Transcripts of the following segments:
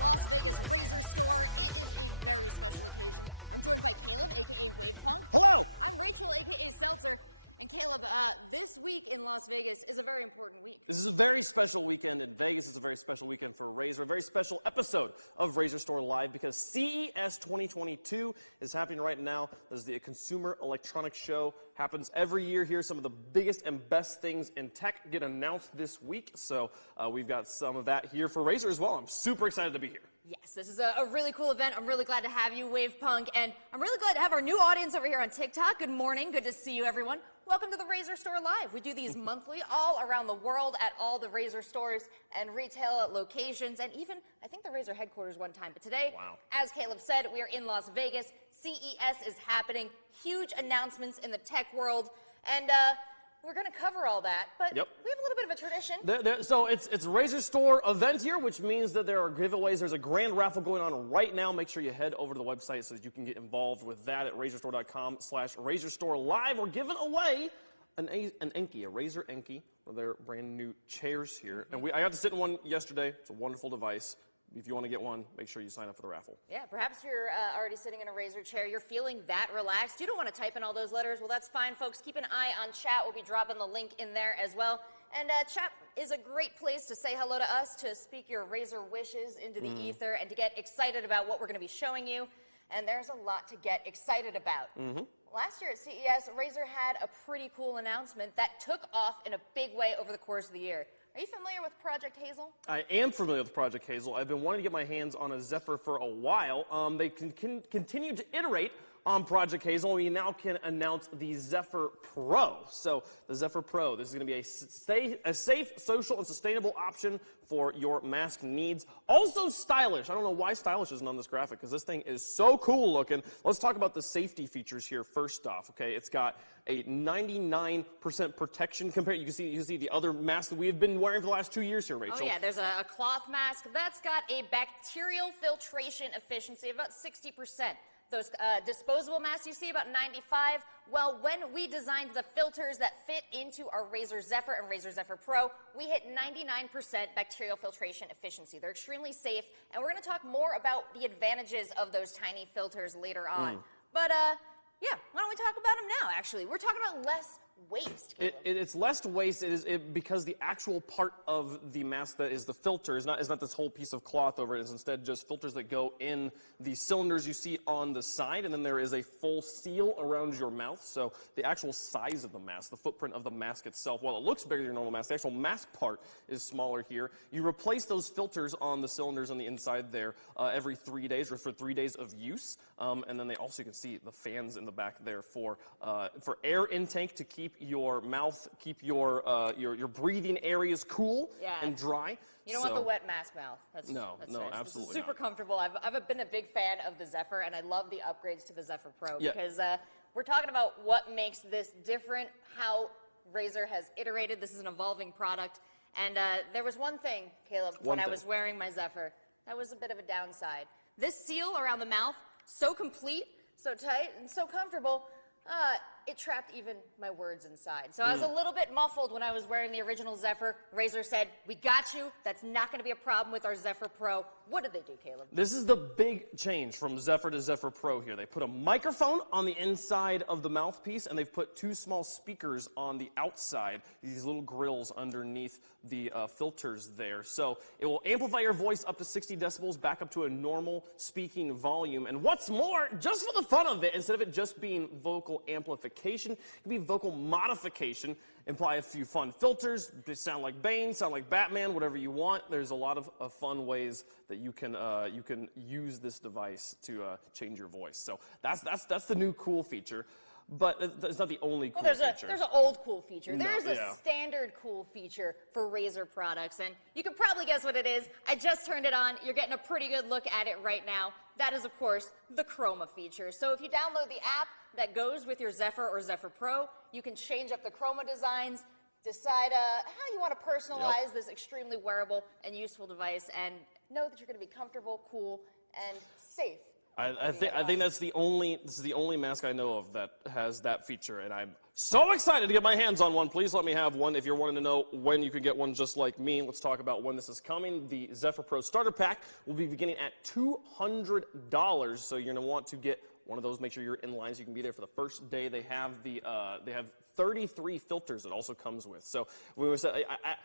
Las Vegas Razer store. It is a very special occasion. I'm joined by Caleb, aka Wavepunk. Hello! I'm Rachel, aka Seltzer. And Caleb, this week in Las Vegas is a very important week. This is a very special weekend in Vegas. It's a very special weekend for Razer. A very special episode of RazerStore Live because CES 2022 is happening right now. This is the Consumer Electronics Show. Happens every year here. Some of the biggest and best things in tech get announced this week. So we've got some of that here for Razer as well. I'm super excited to be here. Yes, this is a really cool event. I'm really glad to have you, Wavepunk. And I'm really glad to have our new audience over here on TikTok. Good morning. Good to see you, everyone. Welcome to the Razer Store Live. We do these monthly all around the world at all the Razer stores and retail locations, and even, I think, the Razer headquarters one time. But today, as Caleb said, we are in Las Vegas. CES is happening. Huge announcements in the tech world. And we're going to cover all that, but we have a little bit of a tradition. So it's a Razer Store event here, which means that there are giveaways. There's a grand raffle going on right now. Make sure you head over to the website so that you can get involved with that at razerstore.com/RazerStore Live. We're giving away an Enki, a Razer Enki, with their brand new chairs here. And I got to sit in one yesterday. It's a wonderful device. If you want to get one, make sure you sign up for the raffle. Yeah, perhaps you're already sitting in a Razer chair. You're feeling that relaxed. You don't want to type in all those letters. Well, that's fine, folks. Keep an eye on chat. We'll be dropping the link in there as well. And chat is a great place to say hello to us, to speak your Razer wishes into the ether, and to get excited about what we're going to be showing you. And there's a lot to get excited about. Last year at CES, Razer had a pretty cool announcement that took off in a big way over the course of the year. Are you familiar with Project Hazel? I am familiar with Project Hazel. I've been wanting to get my hands on a Zephyr for a while. They continue to iterate on Project Hazel. We now can announce the Zephyr Pro. So the Zephyr Pro, this is going to be a safe, social, and sustainable option for your mask needs. Also stylish. I don't know why stylish isn't on this graphic because this thing is so cool looking. Let's talk about the safety features here first off. Okay, it's got a 99% protection compared. You can see the other mask that we have been wearing for the last 2 years here, Rachel. Oh yeah, there's a cloth mask that's got a bacterial filtration efficiency of about 60%. Those disposable masks you see, about 95. Well, when we designed the filters that fit into our Razer Zephyr and Razer Zephyr Pro, we hit 99% bacterial filtration efficiency. They're extremely safe, and we're going to talk more about the advantages of those tiny filters later on. But, yeah, why don't we talk about them now, actually? We're talking about less waste. It's less waste because the actual part of the mask that is the filter is not this whole piece of cloth over it. It's instead just filters that go in the cylinders you see on the side, and then there is a full seal around your mouth. So the actual size of the mask, the footprint of the mask itself, while it looks bigger than your normal mask, the actual mask part is smaller here. You replace those filters on the cylinders on the inside there every 3 days or for 3 days of use. And then they also, you can see the fans in the back there for air intake to keep your mouth, keep your breathing areas cool and dry. You don't want the wet mask mouth. That's absolutely super comfortable. I've been a big fan of the Zephyr, and I love the upgrades to the Zephyr Pro because we're talking about what makes this different, how Razer has iterated. This is an evolving product. And there was one thing, Caleb, when I was wearing my Zephyr, that was a bit of a downside. This seal around the mouth, so complete, so tight, and so comfortable, it trapped even my words inside. So I was a little bit muffled when I was wearing the original Zephyr. Razer said, we got you. That's not going to be a problem with our Zephyr Pro. What did they do, Caleb? This is the big change from Zephyr to Zephyr Pro here. They put a microphone on the inside of the mouthpiece, and they've put 2 small speakers on the outside, these little grills underneath the filters there. So it will amplify your voice up to 60 decibels, back up to a normal speaking volume. And what's more, just for the fun of it, instead of it just being vocal amplification, it can be vocal modification. Imply a few fun filters, sound like Bane, sound like Batman, whatever you want. There's a lot of fun ways that you can use this device to change your voice. So that's the new cool feature. But it's not the only cool feature. There's an old cool feature. There's a standard cool feature for Razer products, and you can probably guess what it is. I just turned it on. You're getting a pretty good look at it right now. That is, of course, the Chroma feature. So if you download the app that goes with your Zephyr or Zephyr Pro, you can change up the Chroma designs, decide how you want to personalize this extremely wearable and useful device, and know that you're going to be comfortable, cool, and safe. I think this is the only mask I know of that has that feature, and I'm so excited to get my hands on one. Please let me have one. If you're wanting to know when you can get one just like me, let's talk about when this is coming. The Zephyr Pro Starter Pack will be beginning at $200, so you're going to want to get one of those. Make sure you're in line so you can be there for the first day. They have 33 filters it also comes with. So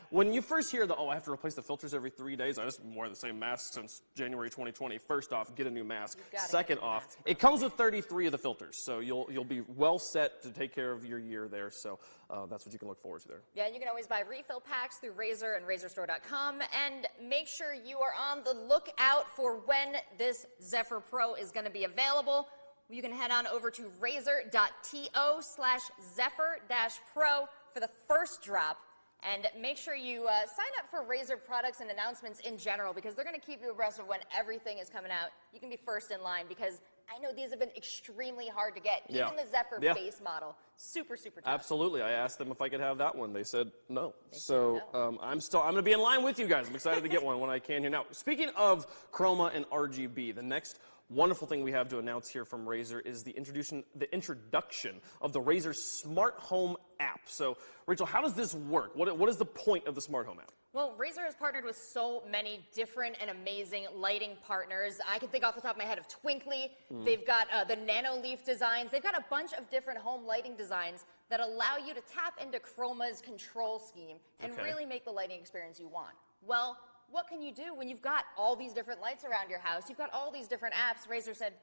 when you first hear I have to replace the filters every 3 days, I just wore the same mask since January 2020. First off, get a new mask. Second off, it comes with 33 of the filters, so you'll be well set to take care of your year there. So that's what you can look forward to there. Yeah, and you can always buy refill packs through Razer and RazerStore.com, and make sure you are on the lookout for when this Zephyr Pro is going to be available. You can head on over to razer.to/Zephyr-Pro for the first drop. And make sure you sign up for Razer products and announcements in general, because they're going to keep you abreast of when everything is coming out. You can be first in line, because I know these have been extremely hard to get. Yeah. Even the Zephyr base model, super tough. Absolutely. I asked them if I could have that one. They said no. I'm going to be in line with you guys. I'm excited to get one when I can here. Now, speaking of Chroma and RGB, the next wonderful thing we have to announce here from Razer is the introduction of the Razer Smart Home app. So, Rachel, how does this work? What is the point of the Smart Home app? Well, Razer has partnered with so many different and amazing lighting partners. I can think off the top of my head of Twinkly. They've got the Nano Leaf designs. They've got a bunch of different home lighting designs that allow you to tap into Chroma's control scheme and really make the lighting experience you want. Well, what can you do when you've got all these different lights around your house? You've got all these different apps. Razer said,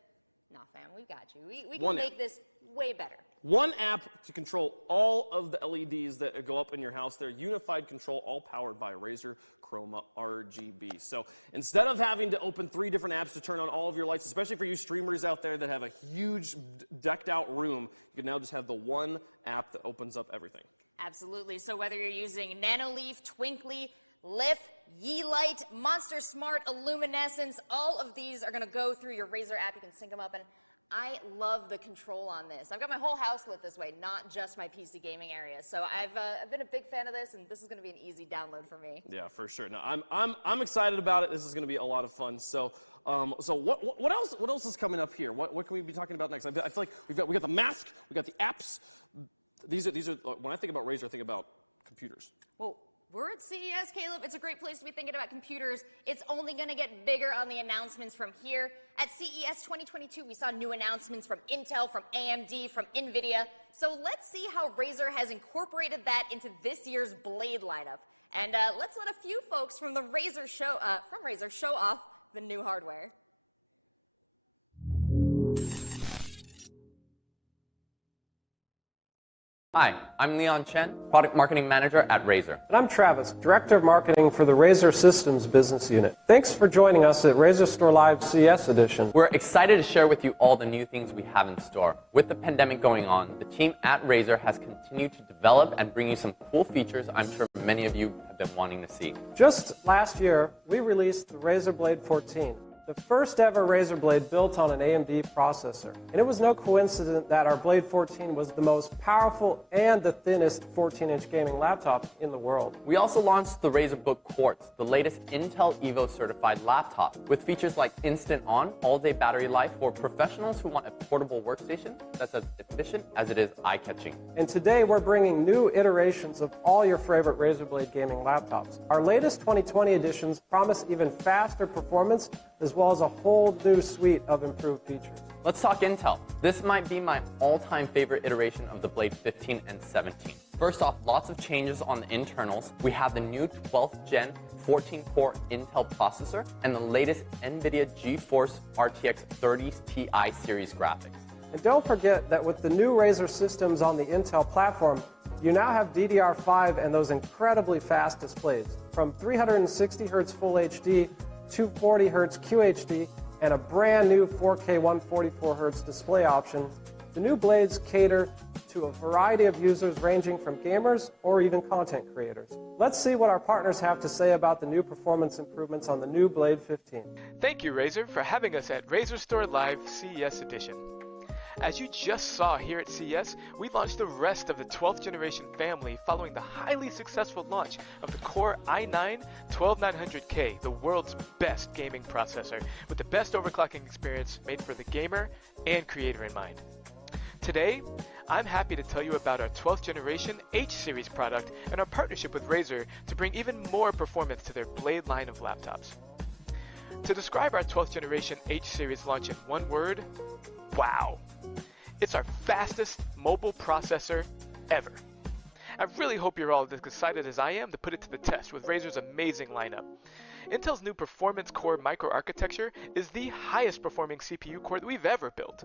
nah, fam, we got you. We can make this way better. One app to control all of the LEDs that go up in your house. They're unified control, all powered by Razer Chroma RGB. So instead of having to open 3 different apps to turn on all of your lights, especially for you streamers out there that have a huge decked out room, you can now just have the one app that opens up everything. Absolutely. So whether you're using Nanoleaf, Twinkly, Lift, Yeelight, Monster Smart, Illuminescence, all of these are going to go through your Razer app. You can sync them up, and I love the control on this. I've got my whole house lit this way, not just my PC gaming area. So I've been a big fan of this, and this is going to be an easy download for me. Yeah, for sure. No, I'm excited about it. This is going to be a lot of fun. So what else is coming up here? What can we be talking about next? I feel like we got the mask, we got the apps. These are when I think about Razer, I think about computers. Well, we're at CES, Caleb. It's a great place to be thinking about computers. It's only going to get bigger on the announcements from here. At CES 2022, we saw new announcements from Intel, from AMD, from NVIDIA. So let's see how Razer has incorporated that into this year's Blade lineup. And let's let a few folks from the Razer show off the new hardware. Hi, I'm Leon Chen, Product Marketing Manager at Razer. And I'm Travis, Director of Marketing for the Razer Systems Business Unit. Thanks for joining us at RazerStore Live CES Edition. We're excited to share with you all the new things we have in store. With the pandemic going on, the team at Razer has continued to develop and bring you some cool features I'm sure many of you have been wanting to see. Just last year, we released the Razer Blade 14. The first ever Razer Blade built on an AMD processor. And it was no coincidence that our Blade 14 was the most powerful and the thinnest 14-inch gaming laptop in the world. We also launched the Razer Book Quartz, the latest Intel Evo certified laptop, with features like instant on, all-day battery life for professionals who want a portable workstation that's as efficient as it is eye-catching. And today we're bringing new iterations of all your favorite Razer Blade gaming laptops. Our latest 2020 editions promise even faster performance, as well as a whole new suite of improved features. Let's talk Intel. This might be my all-time favorite iteration of the Blade 15 and 17. First off, lots of changes on the internals. We have the new 12th gen 14-core Intel processor and the latest NVIDIA Geforce Rtx 30 Ti series graphics. And don't forget that with the new Razer systems on the Intel platform, you now have DDR5 and those incredibly fast displays. From 360 Hz Full HD, 240 Hz QHD, and a brand new 4K 144 Hz display option, the new Blades cater to a variety of users ranging from gamers or even content creators. Let's see what our partners have to say about the new performance improvements on the new Blade 15. Thank you, Razer, for having us at RazerStore Live CES Edition. As you just saw here at CES, we launched the rest of the 12th generation family following the highly successful launch of the Core i9-12900K, the world's best gaming processor, with the best overclocking experience made for the gamer and creator in mind. Today, I'm happy to tell you about our 12th generation H-series product and our partnership with Razer to bring even more performance to their Blade line of laptops. To describe our 12th generation H-series launch in one word, wow! It's our fastest mobile processor ever. I really hope you're all as excited as I am to put it to the test with Razer's amazing lineup. Intel's new Performance Core microarchitecture is the highest performing CPU core that we've ever built.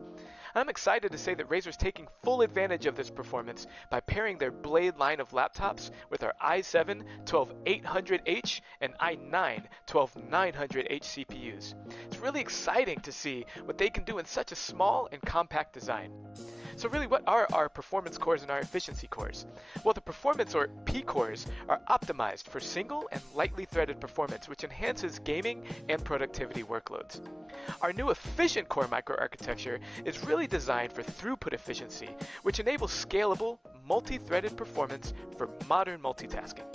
I'm excited to say that Razer's taking full advantage of this performance by pairing their Blade line of laptops with our i7-12800H and i9-12900H CPUs. It's really exciting to see what they can do in such a small and compact design. So really, what are our performance cores and our efficiency cores? Well, the performance or P cores are optimized for single and lightly threaded performance, which enhances gaming and productivity workloads. Our new efficient core microarchitecture is really designed for throughput efficiency, which enables scalable, multi-threaded performance for modern multitasking.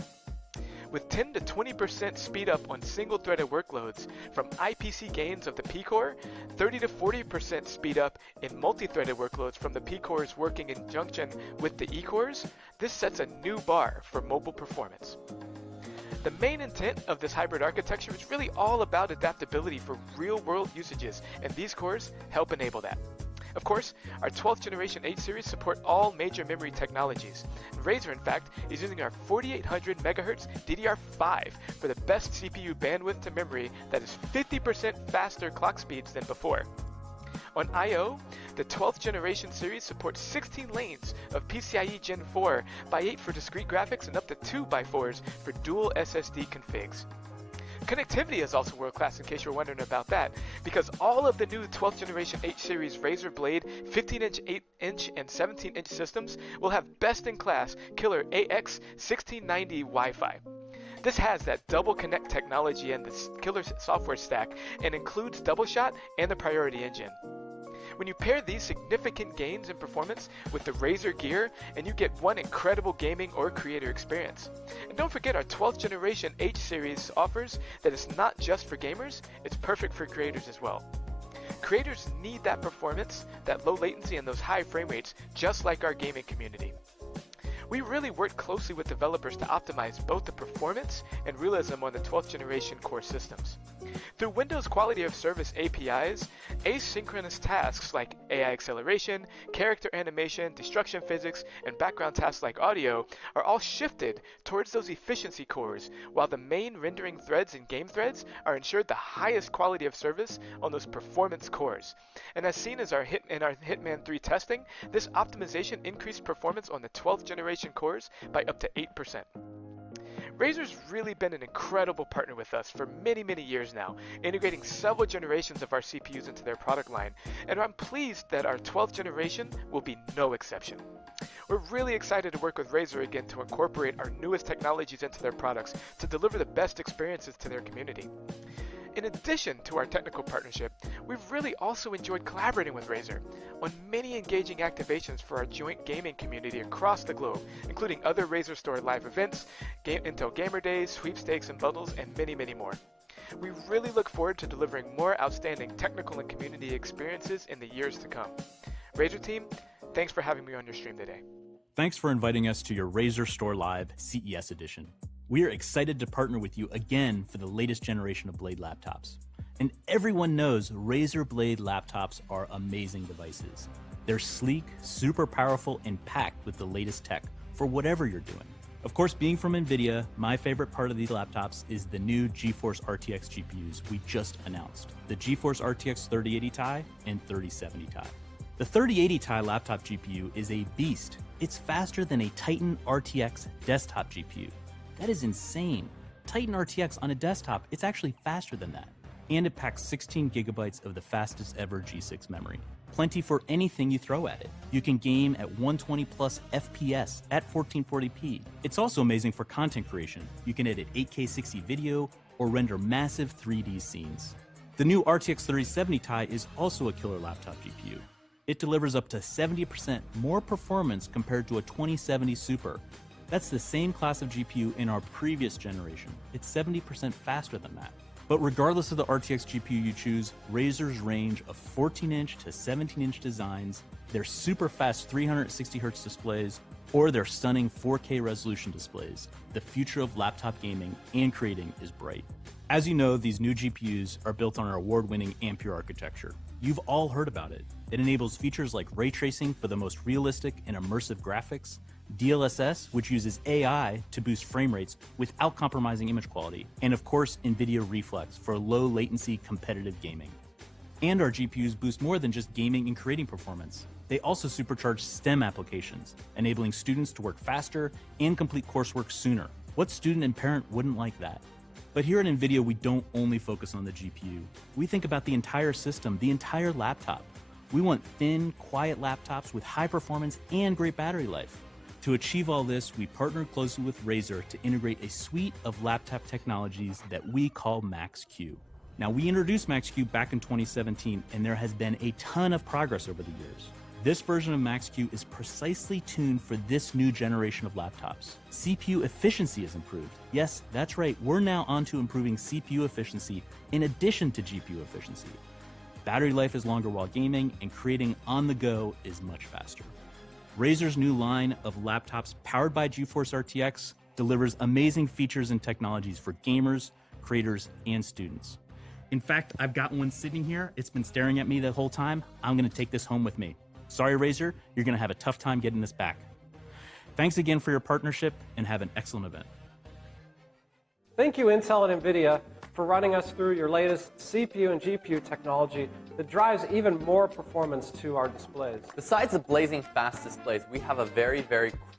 With 10 to 20% speed up on single-threaded workloads from IPC gains of the P-core, 30 to 40% speed up in multi-threaded workloads from the P-cores working in conjunction with the E-cores, this sets a new bar for mobile performance. The main intent of this hybrid architecture is really all about adaptability for real-world usages, and these cores help enable that. Of course, our 12th generation H-series support all major memory technologies. Razer, in fact, is using our 4800 MHz DDR5 for the best CPU bandwidth to memory that is 50% faster clock speeds than before. On I/O, the 12th generation series supports 16 lanes of PCIe Gen 4 x 8 for discrete graphics and up to 2 x 4s for dual SSD configs. Connectivity is also world-class in case you're wondering about that, because all of the new 12th generation H-series Razer Blade 15-inch, 8-inch, and 17-inch systems will have best-in-class killer AX1690 Wi-Fi. This has that double connect technology and the killer software stack and includes double shot and the priority engine. When you pair these significant gains in performance with the Razer Gear, and you get one incredible gaming or creator experience. And don't forget our 12th generation H-series offers that it's not just for gamers, it's perfect for creators as well. Creators need that performance, that low latency, and those high frame rates, just like our gaming community. We really worked closely with developers to optimize both the performance and realism on the 12th generation core systems. Through Windows Quality of Service APIs, asynchronous tasks like AI acceleration, character animation, destruction physics, and background tasks like audio are all shifted towards those efficiency cores, while the main rendering threads and game threads are ensured the highest quality of service on those performance cores. And as seen as in our Hitman 3 testing, this optimization increased performance on the 12th generation cores by up to 8%. Razer's really been an incredible partner with us for many years now, integrating several generations of our CPUs into their product line, and I'm pleased that our 12th generation will be no exception. We're really excited to work with Razer again to incorporate our newest technologies into their products to deliver the best experiences to their community. In addition to our technical partnership, we've really also enjoyed collaborating with Razer on many engaging activations for our joint gaming community across the globe, including other RazerStore live events, Intel Gamer Days, sweepstakes and bundles, and many more. We really look forward to delivering more outstanding technical and community experiences in the years to come. Razer team, thanks for having me on your stream today. Thanks for inviting us to your RazerStore Live CES edition. We are excited to partner with you again for the latest generation of Blade laptops. And everyone knows Razer Blade laptops are amazing devices. They're sleek, super powerful, and packed with the latest tech for whatever you're doing. Of course, being from NVIDIA, my favorite part of these laptops is the new Geforce Rtx GPUs we just announced, the Geforce Rtx 3080 Ti and 3070 Ti. The 3080 Ti laptop GPU is a beast. It's faster than a Titan RTX desktop GPU. That is insane. Titan RTX on a desktop, it's actually faster than that. And it packs 16 gigabytes of the fastest ever G6 memory. Plenty for anything you throw at it. You can game at 120 plus FPS at 1440p. It's also amazing for content creation. You can edit 8K 60 video or render massive 3D scenes. The new RTX 3070 Ti is also a killer laptop GPU. It delivers up to 70% more performance compared to a 2070 Super. That's the same class of GPU in our previous generation. It's 70% faster than that. But regardless of the RTX GPU you choose, Razer's range of 14-inch to 17-inch designs, their super fast 360Hz displays, or their stunning 4K resolution displays, the future of laptop gaming and creating is bright. As you know, these new GPUs are built on our award-winning Ampere architecture. You've all heard about it. It enables features like ray tracing for the most realistic and immersive graphics, DLSS, which uses AI to boost frame rates without compromising image quality, and of course, NVIDIA Reflex for low latency competitive gaming. And our GPUs boost more than just gaming and creating performance. They also supercharge STEM applications, enabling students to work faster and complete coursework sooner. What student and parent wouldn't like that? But here at NVIDIA, we don't only focus on the GPU. We think about the entire system, the entire laptop. We want thin, quiet laptops with high performance and great battery life. To achieve all this, we partnered closely with Razer to integrate a suite of laptop technologies that we call Max-Q. Now, we introduced Max-Q back in 2017, and there has been a ton of progress over the years. This version of Max-Q is precisely tuned for this new generation of laptops. CPU efficiency is improved. Yes, that's right, we're now onto improving CPU efficiency in addition to GPU efficiency. Battery life is longer while gaming, and creating on the go is much faster. Razer's new line of laptops powered by Geforce Rtx delivers amazing features and technologies for gamers, creators, and students. In fact, I've got one sitting here. It's been staring at me the whole time. I'm going to take this home with me. Sorry, Razer, you're going to have a tough time getting this back. Thanks again for your partnership, and have an excellent event. Thank you, Intel and NVIDIA, for running us through your latest CPU and GPU technology that drives even more performance to our displays. Besides the blazing fast displays, we have a very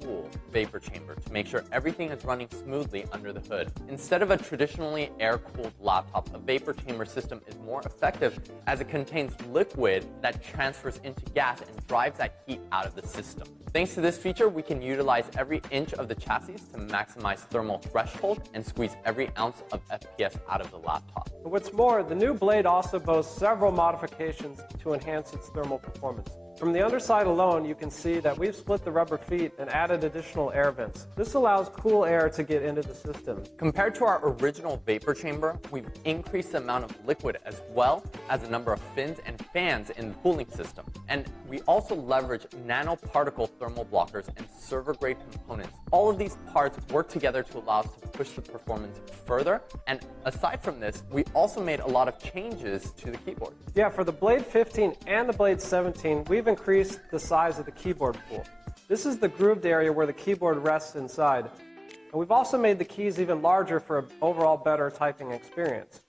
cool vapor chamber to make sure everything is running smoothly under the hood. Instead of a traditionally air-cooled laptop, a vapor chamber system is more effective as it contains liquid that transfers into gas and drives that heat out of the system. Thanks to this feature, we can utilize every inch of the chassis to maximize thermal threshold and squeeze every ounce of FPS out of the laptop. What's more, the new Blade also boasts several modifications to enhance its thermal performance. From the underside alone, you can see that we've split the rubber feet and added additional air vents. This allows cool air to get into the system. Compared to our original vapor chamber, we've increased the amount of liquid as well as the number of fins and fans in the cooling system. And we also leverage nanoparticle thermal blockers and server-grade components. All of these parts work together to allow us to push the performance further. And aside from this, we also made a lot of changes to the keyboard. Yeah, for the Blade 15 and the Blade 17, we've increased the size of the keyboard pool. This is the grooved area where the keyboard rests inside. And we've also made the keys even larger for an overall better typing experience.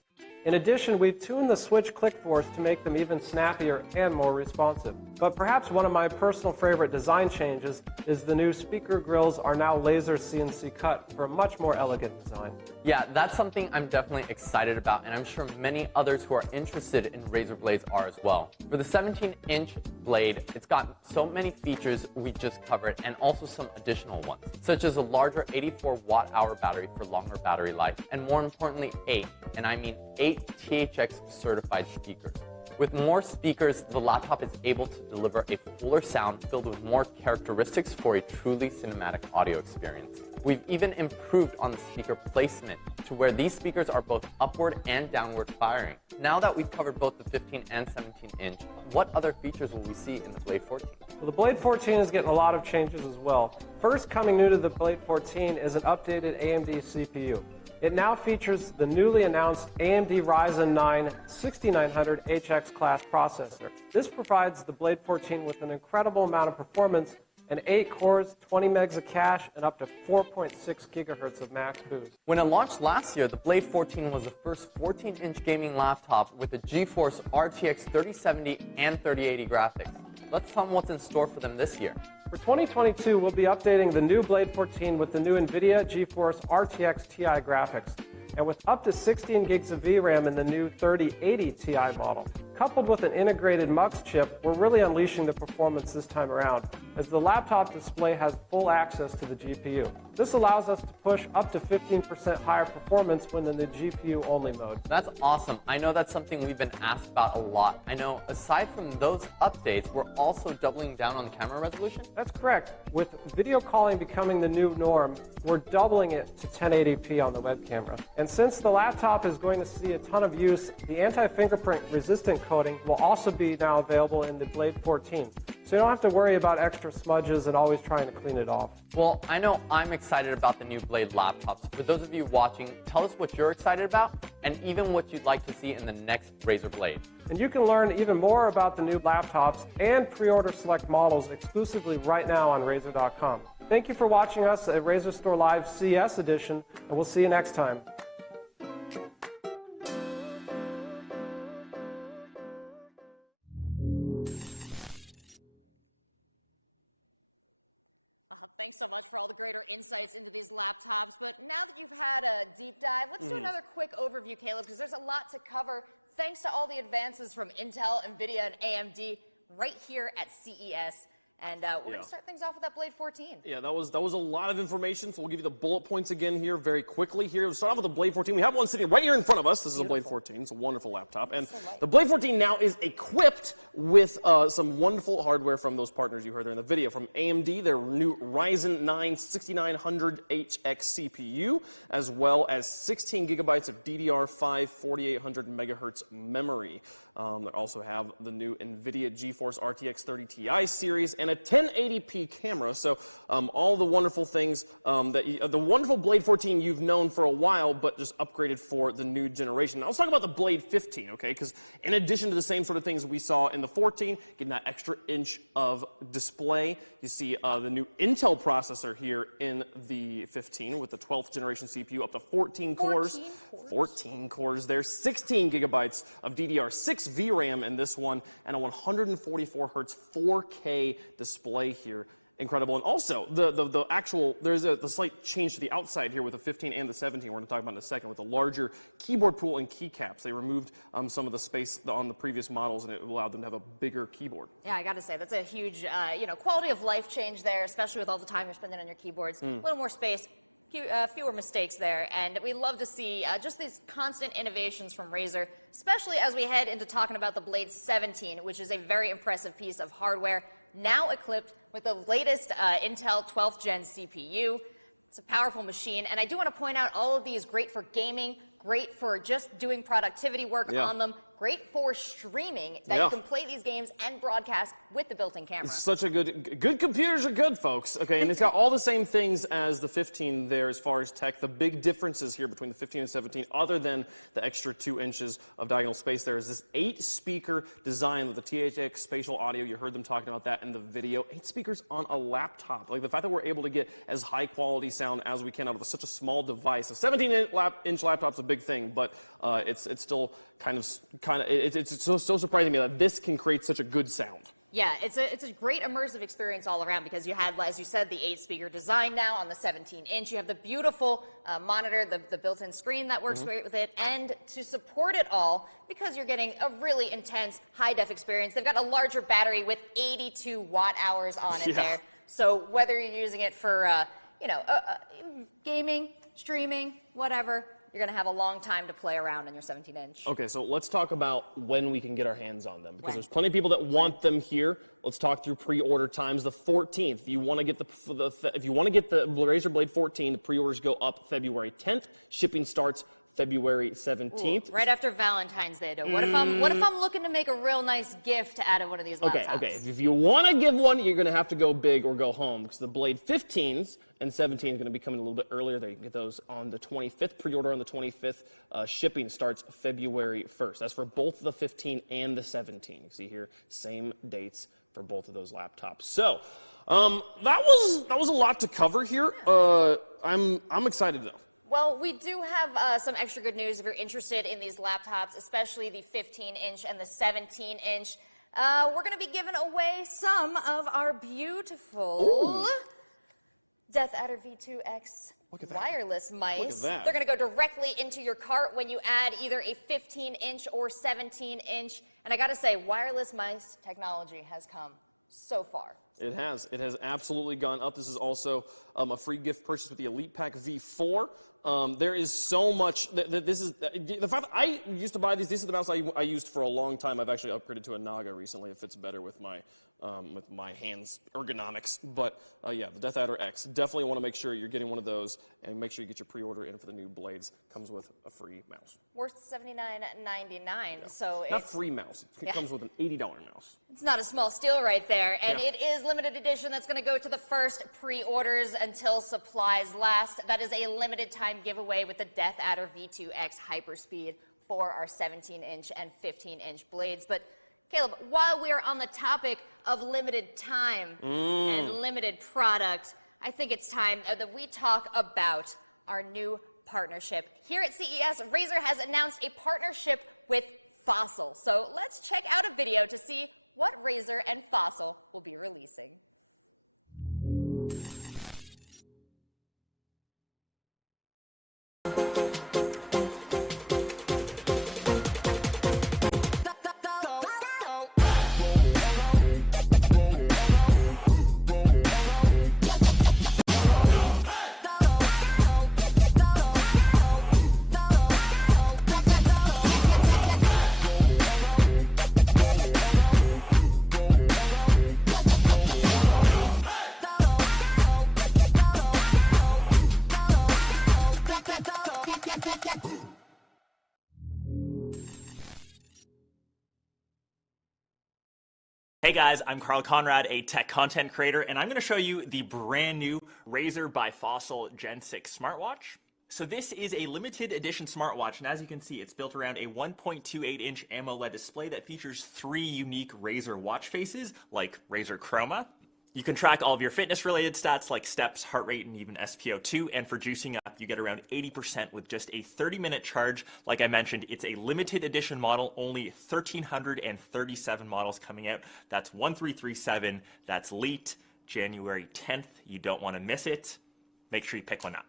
In addition, we've tuned the switch click force to make them even snappier and more responsive. But perhaps one of my personal favorite design changes is the new speaker grills are now laser CNC cut for a much more elegant design. Yeah, that's something I'm definitely excited about, and I'm sure many others who are interested in Razer Blades are as well. For the 17-inch Blade, it's got so many features we just covered, and also some additional ones, such as a larger 84 watt-hour battery for longer battery life, and more importantly, 8 THX certified speakers. With more speakers, the laptop is able to deliver a fuller sound filled with more characteristics for a truly cinematic audio experience. We've even improved on the speaker placement to where these speakers are both upward and downward firing. Now that we've covered both the 15 and 17-inch, what other features will we see in the Blade 14? Well, the Blade 14 is getting a lot of changes as well. First, coming new to the Blade 14 is an updated AMD CPU. It now features the newly announced AMD Ryzen 9 6900HX class processor. This provides the Blade 14 with an incredible amount of performance and 8 cores, 20 megs of cache, and up to 4.6 gigahertz of max boost. When it launched last year, the Blade 14 was the first 14-inch gaming laptop with the Geforce Rtx 3070 and 3080 graphics. Let's tell them what's in store for them this year. For 2022, we'll be updating the new Blade 14 with the new NVIDIA Geforce Rtx Ti graphics, and with up to 16 gigs of VRAM in the new 3080 Ti model. Coupled with an integrated MUX chip, we're really unleashing the performance this time around, as the laptop display has full access to the GPU. This allows us to push up to 15% higher performance when in the GPU-only mode. That's awesome. I know that's something we've been asked about a lot. I know aside from those updates, we're also doubling down on camera resolution? That's correct. With video calling becoming the new norm, we're doubling it to 1080p on the web camera. And since the laptop is going to see a ton of use, the anti-fingerprint resistant coating will also be now available in the Blade 14. So you don't have to worry about extra smudges and always trying to clean it off. Well, I know I'm excited about the new Blade laptops. For those of you watching, tell us what you're excited about and even what you'd like to see in the next Razer Blade. And you can learn even more about the new laptops and pre-order select models exclusively right now on Razer.com. Thank you for watching us at RazerStore Live CES Edition, and we'll see you next time. Thanks so much for all the greater insights into these laptops. But now that you've had a deep dive, let's do another quick overview, Caleb, because there's a lot to cover thanks to all the advances from Intel, NVIDIA, and AMD right here at CES. And we're going to start things off with that Blade 14. Yeah, that was a lot of information, so we'll give you the bullet points again here very quickly. Here, we'll start off with the Blade 14. We have one sitting right here in front of us. This is a Blade 14. It's a wonderful laptop. And the Blade 14 now is equipped with some wonderful hardware from those partners you heard there in the video. From AMD, their new Ryzen 9 6900HX CPU, as well as 16 gigabytes of DDR5 4800 megahertz memory. They also have the new NVIDIA Geforce RTX 30 Ti series and a 1080p camera. So all the wonderful things the wonderful Blade 14 you've known for a while, but just upgraded for the new generation. Now let's talk about the Blade 15, okay? Because in addition to the same sort of things we saw in the 14, getting that extra inch of display, you see the new Intel processor here in the 15 with the 12th generation CPU, up to 14 cores. 14 cores there, 16 gigabytes of DDR6 VRAM in this one, and a 144 hertz 4K display here. Incredible. And also, the actual, there's the slight change to the outside here with the 15 and the 17, we're going to talk about in a second, with the larger keyboard pool and keycaps. They removed some of the space on the previous models, and it allowed them to have a bigger keyboard. Yeah, I got to say, that's a huge, quality of life change there, especially with all the time you're spending on your keyboards. A little more space. Fewer mistakes there, and we love to see just these constant innovations from Razer, especially as we head into talking about the Blade 17, which is a very impressive piece of hardware, now equipped with the latest Intel 12th Gen CPU. It's a powerful machine, and I do want to point out all of these great for gaming, great for just doing productivity work on them, great for streaming, that you can play these games and broadcast with the built-in camera. It's such a good computers are good, folks. Okay, and it's got all the same things as the 15 there as far as tech. The big differences here between the 15 and 17, other than the extra 2 inches of diagonal space there, is this 8-speaker design with the THX spatial audio. You heard them talking about that in the video. 8 speakers on a laptop. Like the fact that we're able to get as high quality sound as we can out of such a small device. A 17-inch laptop's a big thing, but it's still it's so surprising to me that this can create such a good sound. Yeah, it's a great immersive experience all around, because you had, as you said, the 8-speaker design now on the 17-inch. You have the beautiful monitor, the built-in screen that works great with it, and to support it all, because you're getting a really intense high-def experience, they've got a larger battery with 82 watt-hours on it there. So whether you're using it for gaming, streaming, whatever, you're going to have a long time to play around on your 17-inch. Okay, so let's talk about when we can get our hands on them, because there's plenty of people that want them here. Let's talk through pre-order times. The 14th, if you want to get the Razer Blade 14, the pre-orders go up February 10th. Shipping starts February 17th. Ooh, right after Valentine's Day, though. What if I'm looking to make a real nice gift out of one of these laptops? Okay. If you want to give one, you're going to have to go big or go home, because the Blade 15s and 17 is going to be coming a little bit earlier. There, you can get those on the 25th. Pre-order on the 25th. Shipping starts February 1st. That's for both the 15 and the 17. You see here, same dates for both of those laptops. So that was a lot to cover here. I'm excited though. Well, we do have some extra good news if you're interested in these laptops, especially the 15-inch and the 17-inch. We're going to be giving away some of our beautiful Death Adder V2X Look at that. wireless mice. Look at that. They're going to go directly into your cart when you add either a 15-inch or 17-inch. And I got to say, wireless mice technology has come so far. It has. It has absolutely gone up. This is also a free gift purchase with the Elite Pack V4. There is so much. This is the fact that I used to buy these. These are the mouse I used for a long time. I've actually upgraded to a Naga recently. It fits better with my hands ergonomics. But yeah, the Death Adder X. Definitely want to make sure you're getting one of those, and make sure you get your pre-order in for the new Blades. Comes with a free mouse. Worth $79.99. Yeah. So not free mouse. It comes with an $80 mouse. It's not a small steal right there, and Yeah. it is limited edition. That's going to go to the first pre-orders until supplies last. That is a limited time giveaway with the Death Adder V2X Hyperspeed for our 17-inch and 15-inch blades. But Caleb, while we are on the topic of limited time and limited product, I think it's time that we talk about our new partnership. Here at CES, Razer has announced a partnership with Fossil. So let's check out a video to see what Razer and Fossil will be releasing. Hey guys, I'm Carl Conrad, a tech content creator, and I'm going to show you the brand new Razer by Fossil Gen 6 smartwatch. So this is a limited edition smartwatch, and as you can see, it's built around a 1.28-inch AMOLED display that features 3 unique Razer watch faces, like Razer Chroma. You can track all of your fitness-related stats like steps, heart rate, and even SpO2, and for juicing up, you get around 80% with just a 30-minute charge. Like I mentioned, it's a limited edition model, only 1,337 models coming out. That's 1337, that's late, January 10th. You don't want to miss it. Make sure you pick one up.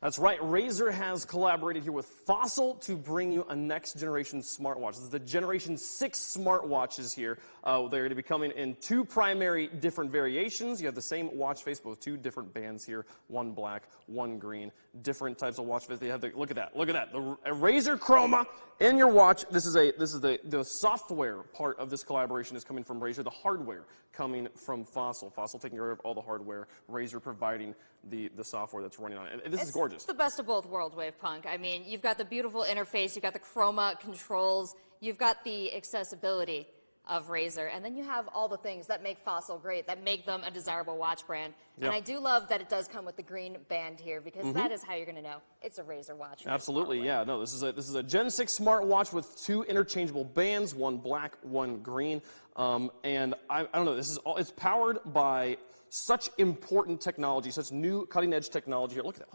That's right, Razer has collaborated here with Fossil to bring you a next generation smartwatch. This is the Generation 6 smartwatches here. They're going to be coming in 2 primary different variations. You have the same watch face, but with 2 different bands here, one black, one green, different types of watch face. They have the, look at that, the Razer Chroma in your watch. This is the software part of this collaboration is coming from Razer, the hardware coming from Fossil. Fossil taking care of all the hardware, Razer providing the software that's running on it. And this is gorgeous. It's the best of both worlds, Wave Punk. I mean, you've got the beautiful interface, you've got the Chroma controls, you've got the accessibility of Razer, and then you have all the things that make Fossil great, that make them a desirable watch brand. Yep. And I do love that it does come with the green band here, because that is how you're going to know it's a Razer watch. Absolutely, yeah. No, this is a Gen 6 smartwatch with 2 interchangeable bands, one black, one green. And I don't know, it's powered by such important technology, such new cutting-edge technology here. Look at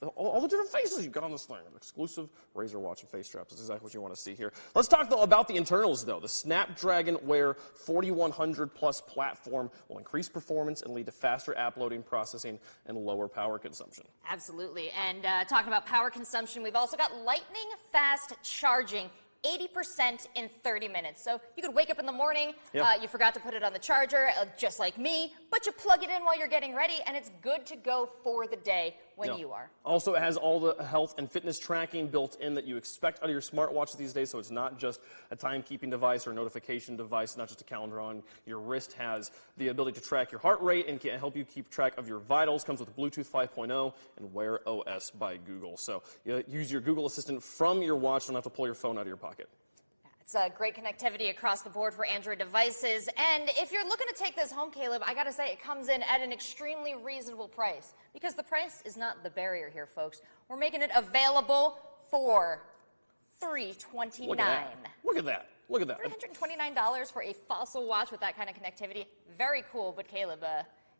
that, all the different faces you've got on this thing. An exclusive Razer watch and face straps. That's exactly what you want to see here. Let's talk, though, about the internals, though. The Snapdragon Wear 4100 Plus platform will increase performance and lead to faster app loading, processing, and lower power consumption. Absolutely. And talking about power consumption, we've also got lightning fast charging. 80% in 30 minutes. So you could wake up in the morning, you forgot to put it on the charger, just like me, but you plug it in while you're getting ready, and it's good to go for the day when you are. Also, it has all the health and fitness tracking built in that you expect out of your smartwatch these days, so it's not just a timekeeping device or a notification device, not just a calendar on your wrist. Has the ability to track your heart rate and can help you keep track of your vitals. Comes with Bluetooth 5.0 and Wear OS by Google. So you use your Google Assistant from your watch, don't have to pull your phone out of your pocket. It's a great connectivity across the board for Android devices. And if you're looking to take this home, Caleb, I gotta say it comes in at an extremely reasonable price, because the price is not the barrier here, folks. We're making it available for $329. Look at that. Look at that. $329 for a Fossil watch with that kind of connectivity. Very cool, but Caleb,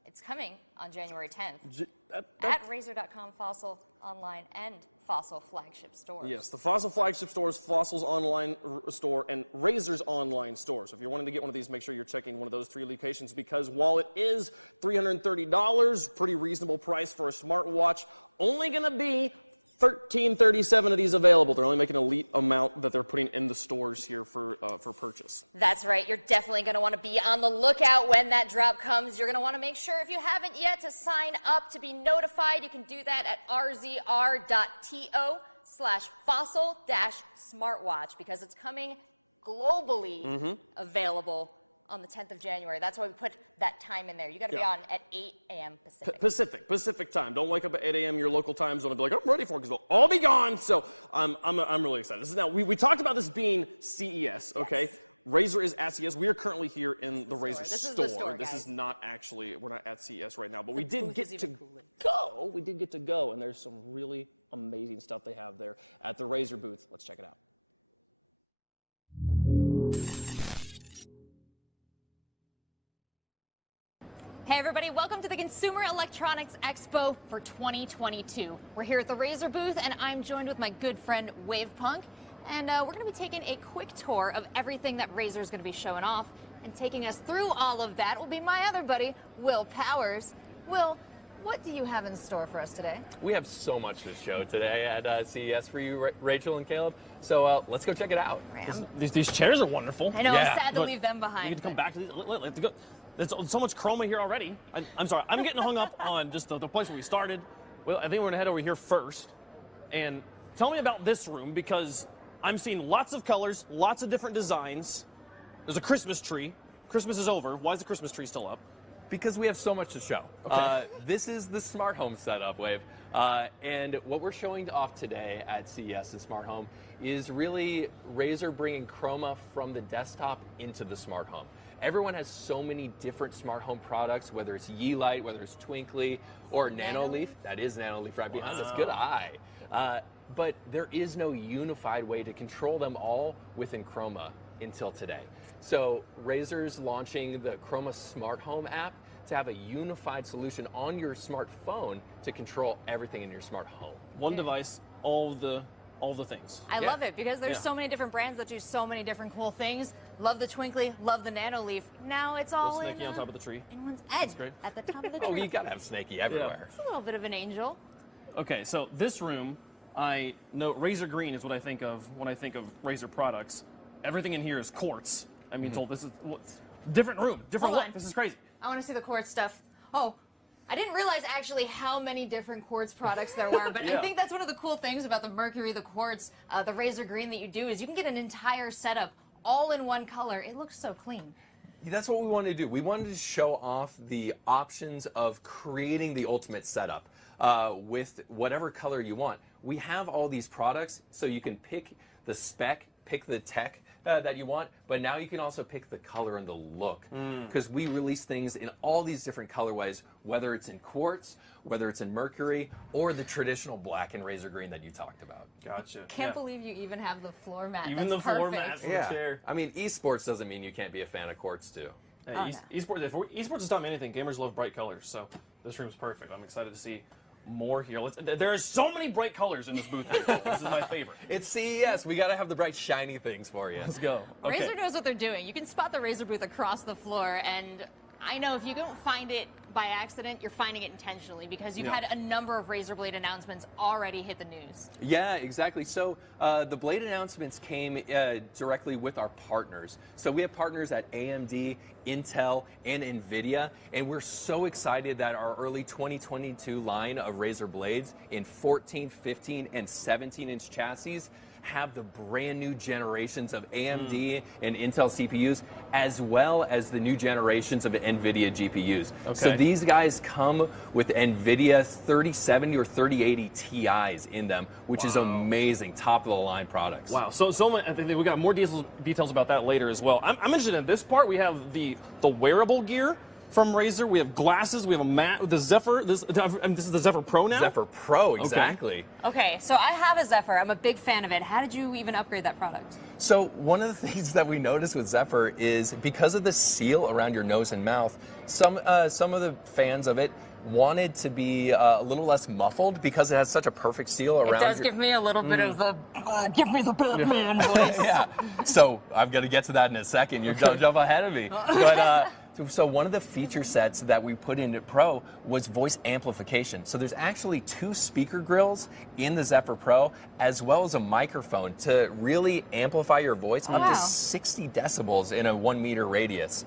it's coming on January 10th. at Razer.com, Fossil Online, and Fossil flagship stores. Yes, the Fossil flagship stores, Fossil's online store, and Razer's online store. So if you're wanting to get one of these, make sure you're checking one of those 3 locations, because while it is $330, pretty reasonable price for a smartwatch, only going to be 1,337 of these available. They're only making an elite amount that they're putting in the stores here for purchase. That's right. You're definitely going to want to be on the lookout when that drop comes. You're going to want to make sure, if you haven't yet, to sign up to be notified. You can do that at rzr.to/fossil-smartwatch, because it's coming globally available on the 10th of January. That's why we put that time in there. You got to be on at 8 a.m. Pacific. Pacific time. Don't wake up at 8 a.m. your local time zone and be like, I'm ready for it, because they'll all be gone. So I'm really excited. This is now, we talked about this being CES, okay? Yes. Razer is at CES. We are currently here in the Razer store. This is not actually, we're not at CES right now, but we did get to go. We did get to go, and there's some really amazing stuff they have there at the Razer booth. Let's check it out. Hey everybody, welcome to the Consumer Electronics Expo for 2022. We're here at the Razer booth, and I'm joined with my good friend Wavepunk, and we're going to be taking a quick tour of everything that Razer is going to be showing off, and taking us through all of that will be my other buddy, Will Powers. Will, what do you have in store for us today? We have so much to show today at CES for you, Rachel and Caleb, so let's go check it out. These chairs are wonderful. I know, it's sad to leave them behind. We get to come back to these. Let's go. There's so much Chroma here already. I'm sorry, I'm getting hung up on just the place where we started. Well, I think we're going to head over here first. And tell me about this room, because I'm seeing lots of colors, lots of different designs. There's a Christmas tree. Christmas is over. Why is the Christmas tree still up? Because we have so much to show. Okay. This is the smart home setup, Wave. And what we're showing off today at CES in Smart Home is really Razer bringing Chroma from the desktop into the smart home. Everyone has so many different smart home products, whether it's Yeelight, whether it's Twinkly, or Nanoleaf. That is Nanoleaf right behind us. Good eye. But there is no unified way to control them all within Chroma until today. So Razer's launching the Chroma Smart Home app to have a unified solution on your smartphone to control everything in your smart home. One device, all the things. I love it, because there's so many different brands that do so many different cool things. Love the Twinkly, love the Nanoleaf. Now it's all in Snaky on top of the tree. In one's edge, at the top of the tree. Oh, you gotta have Snaky everywhere. It's a little bit of an angel. Okay, so this room, I know Razer Green is what I think of when I think of Razer products. Everything in here is quartz. I mean, this is different room, different look. This is crazy. I want to see the quartz stuff. Oh, I didn't realize actually how many different quartz products there were, but I think that's one of the cool things about the Mercury, the quartz, the Razer Green that you do, is you can get an entire setup all in one color. It looks so clean. That's what we wanted to do. We wanted to show off the options of creating the ultimate setup with whatever color you want. We have all these products, so you can pick the spec, pick the tech that you want, but now you can also pick the color and the look, because we release things in all these different colorways, whether it's in quartz, whether it's in Mercury, or the traditional black and Razer Green that you talked about. Gotcha. Can't believe you even have the floor mat. Even That's the floor mat for the chair. I mean, esports doesn't mean you can't be a fan of quartz too. Hey, esports has taught me anything. Gamers love bright colors, so this room's perfect. I'm excited to see more here. There are so many bright colors in this booth. This is my favorite. It's CES. We got to have the bright, shiny things for you. Let's go. Okay. Razer knows what they're doing. You can spot the Razer booth across the floor, and I know if you don't find it by accident, you're finding it intentionally, because you've had a number of Razer Blade announcements already hit the news. Yeah, exactly. So the Blade announcements came directly with our partners. So we have partners at AMD, Intel, and NVIDIA, and we're so excited that our early 2022 line of Razer Blades in 14, 15, and 17-inch chassis have the brand new generations of AMD and Intel CPUs, as well as the new generations of NVIDIA GPUs. Okay. So these guys come with NVIDIA 3070 or 3080 Ti's in them, which is amazing, top-of-the-line products. Wow, so much. I think we got more details about that later as well. I'm interested in this part. We have the wearable gear from Razer. We have glasses. We have a mat. The Zephyr. This is the Zephyr Pro now? Zephyr Pro, exactly. Okay, so I have a Zephyr. I'm a big fan of it. How did you even upgrade that product? So one of the things that we noticed with Zephyr is because of the seal around your nose and mouth, some of the fans of it wanted to be a little less muffled because it has such a perfect seal around. It does give me a little bit of the give me the Batman voice. Yeah. So I'm going to get to that in a second. You're jump ahead of me. But so one of the feature sets that we put into Pro was voice amplification. So there's actually 2 speaker grills in the Zephyr Pro, as well as a microphone to really amplify your voice up to 60 decibels in a 1 meter radius.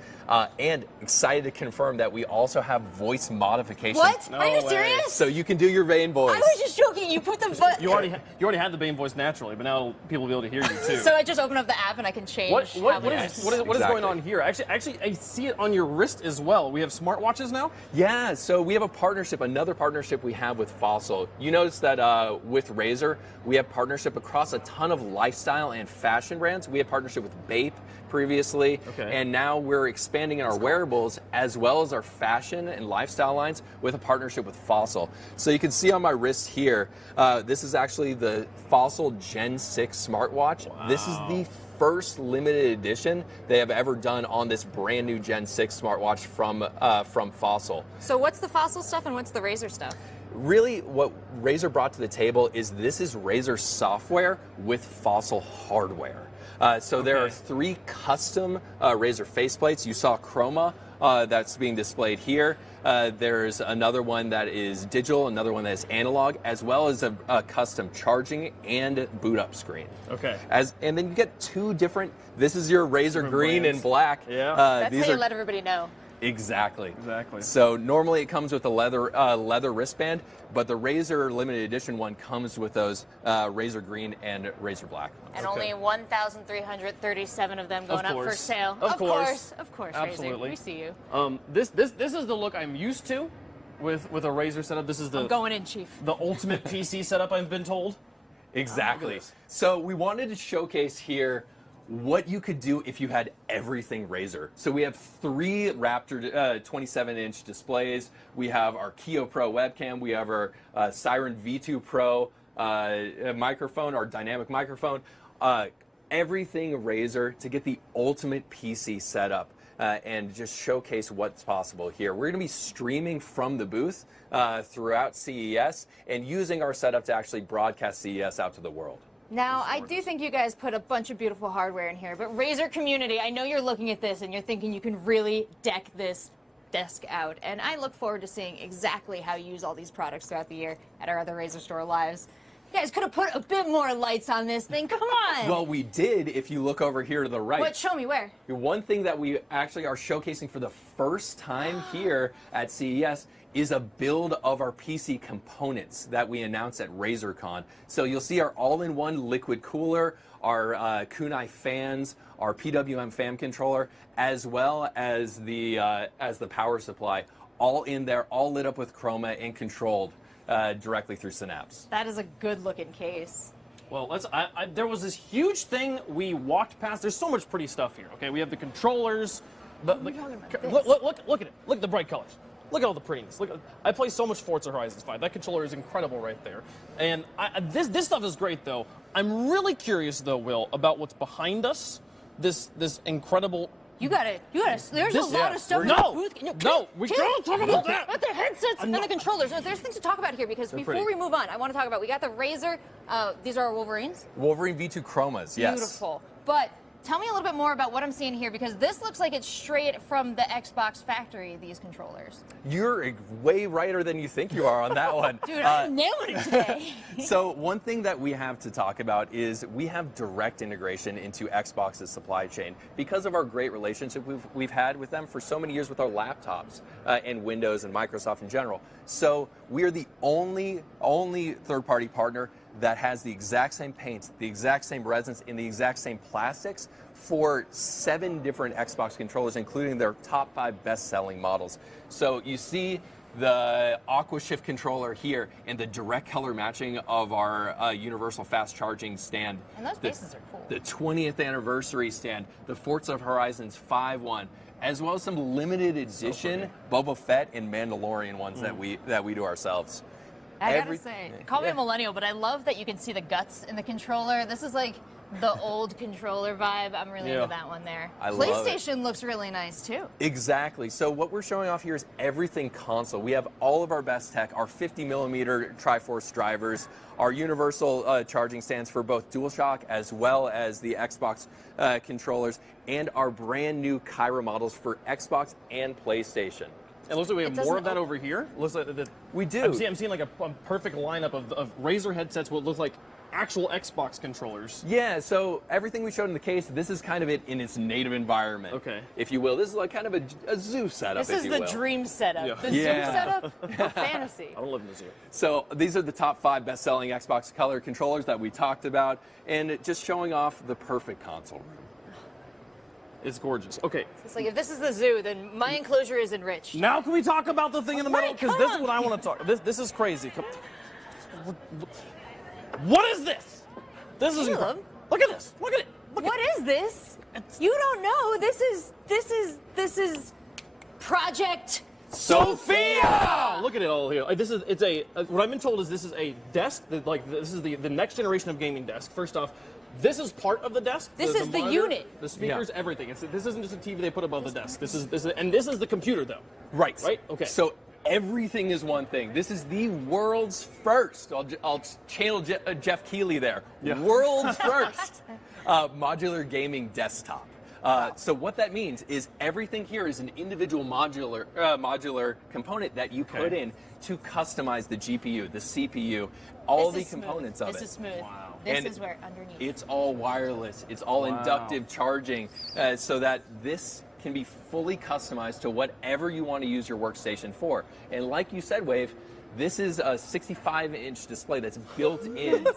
And excited to confirm that we also have voice modification. What? Are you serious? So you can do your Bane voice. I was just joking. You put the You already had the Bane voice naturally, but now people will be able to hear you too. So I just open up the app and I can change. What is going on here? Actually, I see it on your wrist as well. We have smartwatches now? Yeah, so we have a partnership, another partnership we have with Fossil. You notice that with Razer, we have partnership across a ton of lifestyle and fashion brands. We had partnership with Bape previously, and now we're expanding in our wearables as well as our fashion and lifestyle lines with a partnership with Fossil. So you can see on my wrist here, this is actually the Fossil Gen 6 smartwatch. Wow. This is the first limited edition they have ever done on this brand new Gen 6 smartwatch from Fossil. So what's the Fossil stuff and what's the Razer stuff? Really, what Razer brought to the table is this is Razer software with Fossil hardware. So there are 3 custom Razer faceplates. You saw Chroma that's being displayed here. There's another one that is digital, another one that is analog, as well as a custom charging and boot up screen. Okay. And then you get 2 different. This is your Razer green and black. Yeah. That's how you let everybody know. Exactly. Exactly. So normally it comes with a leather wristband, but the Razer limited edition one comes with those Razer green and Razer black ones. And only 1,337 of them going up for sale. Of course, Razer. absolutely. We see you. This is the look I'm used to with a Razer setup. This is I'm going in, Chief. The ultimate PC setup, I've been told. Exactly. So we wanted to showcase here what you could do if you had everything Razer. So we have 3 Raptor 27-inch displays. We have our Kio Pro webcam. We have our Siren V2 Pro microphone, our dynamic microphone. Everything Razer to get the ultimate PC setup and just showcase what's possible here. We're going to be streaming from the booth throughout CES and using our setup to actually broadcast CES out to the world. Now, I do think you guys put a bunch of beautiful hardware in here, but Razer community, I know you're looking at this and you're thinking you can really deck this desk out, and I look forward to seeing exactly how you use all these products throughout the year at our other RazerStore Lives. You guys could have put a bit more lights on this thing, come on! Well, we did if you look over here to the right. What, show me where? One thing that we actually are showcasing for the first time here at CES is a build of our PC components that we announced at RazerCon. So you'll see our all-in-one liquid cooler, our kunai fans, our PWM fan controller, as well as the power supply, all in there, all lit up with Chroma and controlled directly through Synapse. That is a good-looking case. Well, there was this huge thing we walked past. There's so much pretty stuff here. Okay, we have the controllers. Look at it. Look at the bright colors. Look at all the prettiness. I play so much Forza Horizon 5. That controller is incredible right there. And this stuff is great, though. I'm really curious, though, Will, about what's behind us. This incredible. You gotta. There's a lot of stuff in the booth. No, we can't talk about that. But the headsets and the controllers. There's things to talk about here because before we move on, I want to talk about. We got the Razer. These are our Wolverines. Wolverine V2 Chromas. Yes. Beautiful. But tell me a little bit more about what I'm seeing here, because this looks like it's straight from the Xbox factory, these controllers. You're way righter than you think you are on that one. Dude, I'm nailing it today. So one thing that we have to talk about is we have direct integration into Xbox's supply chain because of our great relationship we've had with them for so many years with our laptops and Windows and Microsoft in general. So we are the only third-party partner that has the exact same paints, the exact same resins, and the exact same plastics for 7 different Xbox controllers, including their top 5 best-selling models. So you see the Aqua Shift controller here and the direct color matching of our universal fast charging stand. And those bases are cool. The 20th anniversary stand, the Forza Horizons 5 one, as well as some limited edition Boba Fett and Mandalorian ones that we do ourselves. I gotta say, call me a millennial, but I love that you can see the guts in the controller. This is like the old controller vibe. I'm really Yeah. into that one there. I love it. PlayStation looks really nice too. Exactly. So what we're showing off here is everything console. We have all of our best tech, our 50mm Triforce drivers, our universal charging stands for both DualShock as well as the Xbox controllers, and our brand new Kyra models for Xbox and PlayStation. It looks like we have It more of doesn't that over here. Looks like We do. I'm seeing like a perfect lineup of Razer headsets. What looks like actual Xbox controllers. Yeah, so everything we showed in the case, this is kind of it in its native environment, Okay. if you will. This is like kind of a zoo setup, This if is you the will. dream setup. Yeah. The Zoom Yeah. setup for fantasy. I don't live in the zoo. So these are the top 5 best-selling Xbox color controllers that we talked about, and just showing off the perfect console room. It's gorgeous. Okay, It's like if this is the zoo, then my enclosure is enriched. now can we talk about the thing in the middle? Right, Because come this is on. what I want to talk. This is crazy. What is this? This is Caleb? incredible. Look at this. Look at it. Look What is this? You don't know. This is Project Sophia! Look at it all here. What I've been told is this is a desk, this is the next generation of gaming desk. First off, this is part of the desk. This is the monitor, unit. The speakers, everything. This isn't just a TV they put above the desk. This is the computer though. Right. Right? Okay. So everything is one thing. This is the world's first. I'll channel Jeff Keighley there. Yeah. World's first modular gaming desktop. So what that means is everything here is an individual modular component that you put in to customize the GPU, the CPU, all the This is smooth. components of it. This is smooth. Wow. This And is where underneath. It's all wireless. It's all inductive charging, so that this can be fully customized to whatever you want to use your workstation for. And like you said, Wave, this is a 65-inch display that's built in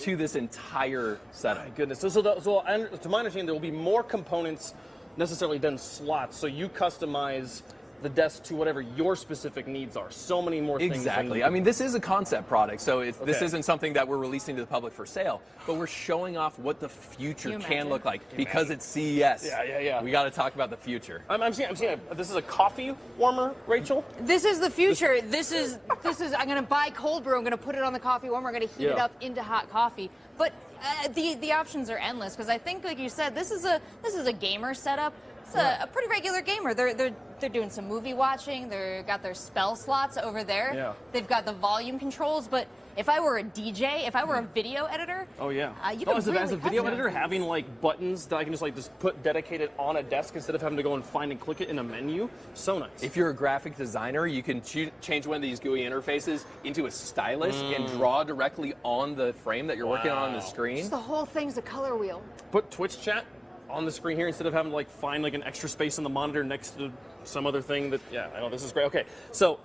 to this entire setup. Goodness. To my understanding, there will be more components necessarily than slots. So you customize the desk to whatever your specific needs are. So many more things. Exactly. I mean, this is a concept product, so this Okay. isn't something that we're releasing to the public for sale, but we're showing off what the future you can imagine? look like because it's CES. Yeah. We got to talk about the future. I'm seeing this is a coffee warmer, Rachel. This is the future. This is. I'm gonna buy cold brew. I'm gonna put it on the coffee warmer. I'm gonna heat it Yeah. up into hot coffee. But the options are endless because I think, like you said, this is a gamer setup. It's a pretty regular gamer. They're doing some movie watching. They've got their spell slots over there. Yeah. They've got the volume controls. But if I were a DJ, if I were a video editor, Oh yeah. you could as a really video customize editor, these. having like buttons that I can just put dedicated on a desk instead of having to go and find and click it in a menu, so nice. If you're a graphic designer, you can change one of these GUI interfaces into a stylus and draw directly on the frame that you're working on the screen. the whole thing's a color wheel. Put Twitch chat on the screen here instead of having to find an extra space on the monitor next to some other thing that, yeah, I know this is great. Okay, so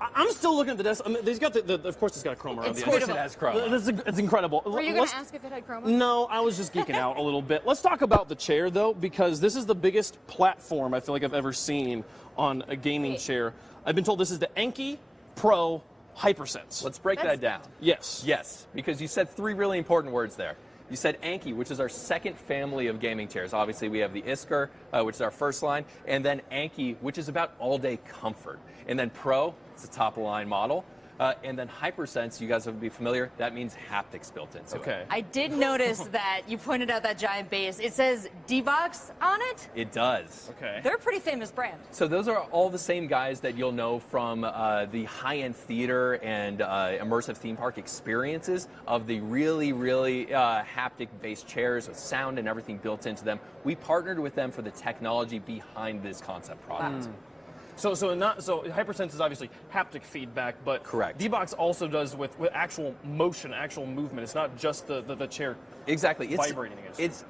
I'm still looking at the desk. I mean, of course it's got Chroma around It's the Of course edge. it has Chroma. It's incredible. Were you going to ask if it had chroma? No, I was just geeking out a little bit. Let's talk about the chair, though, because this is the biggest platform I feel like I've ever seen on a gaming chair. I've been told this is the Anki Pro Hypersense. Let's break that down. Yes. Yes, because you said 3 really important words there. You said Anki, which is our second family of gaming chairs. Obviously, we have the Isker, which is our first line, and then Anki, which is about all-day comfort. And then Pro, it's the top-of-the-line model. And then Hypersense, you guys will be familiar, that means haptics built into it. Okay. I did notice that you pointed out that giant base. It says D-Box on it. It does. Okay. They're a pretty famous brand. So those are all the same guys that you'll know from the high-end theater and immersive theme park experiences of the really, really haptic-based chairs with sound and everything built into them. We partnered with them for the technology behind this concept product. So Hypersense is obviously haptic feedback, but Correct. D-Box also does with actual motion, actual movement. It's not just the chair. Exactly. Vibrating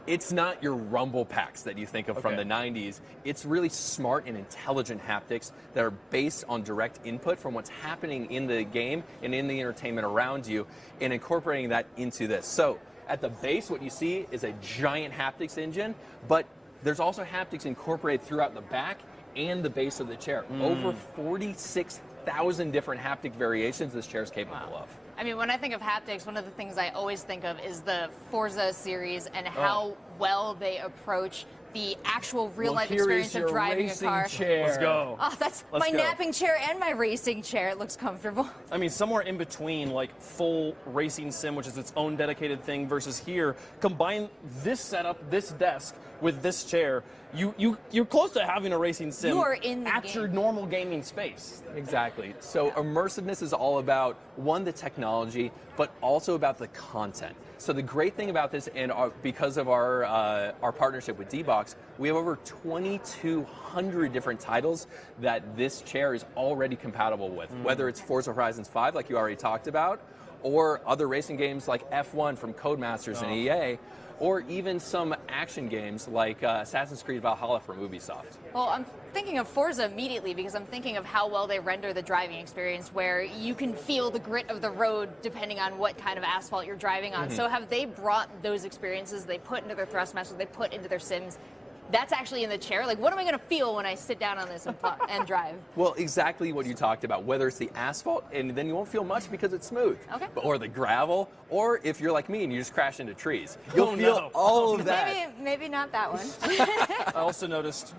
It's not your rumble packs that you think of from Okay. the 90s. It's really smart and intelligent haptics that are based on direct input from what's happening in the game and in the entertainment around you and incorporating that into this. So at the base, what you see is a giant haptics engine, but there's also haptics incorporated throughout the back and the base of the chair. Over 46,000 different haptic variations this chair is capable of. I mean, when I think of haptics, one of the things I always think of is the Forza series and how well they approach the actual real-life experience of driving a car. Chair. Let's go. Oh, that's Let's my go. napping chair and my racing chair. It looks comfortable. I mean, somewhere in between, like full racing sim, which is its own dedicated thing, versus here, combine this setup, this desk, with this chair, you're close to having a racing sim You are in the at game. your normal gaming space. Exactly. So immersiveness is all about, one, the technology, but also about the content. So the great thing about this, and because of our partnership with D-Box, we have over 2,200 different titles that this chair is already compatible with, whether it's Forza Horizons 5, like you already talked about, or other racing games like F1 from Codemasters and EA, or even some action games like Assassin's Creed Valhalla from Ubisoft. Well, I'm thinking of Forza immediately because I'm thinking of how well they render the driving experience where you can feel the grit of the road depending on what kind of asphalt you're driving on. So have they brought those experiences they put into their Thrustmasters, they put into their sims, that's actually in the chair? Like, what am I going to feel when I sit down on this and drive? Well, exactly what you talked about, whether it's the asphalt, and then you won't feel much because it's smooth, Okay. or the gravel, or if you're like me and you just crash into trees. You'll feel no. all of that. Maybe not that one. I also noticed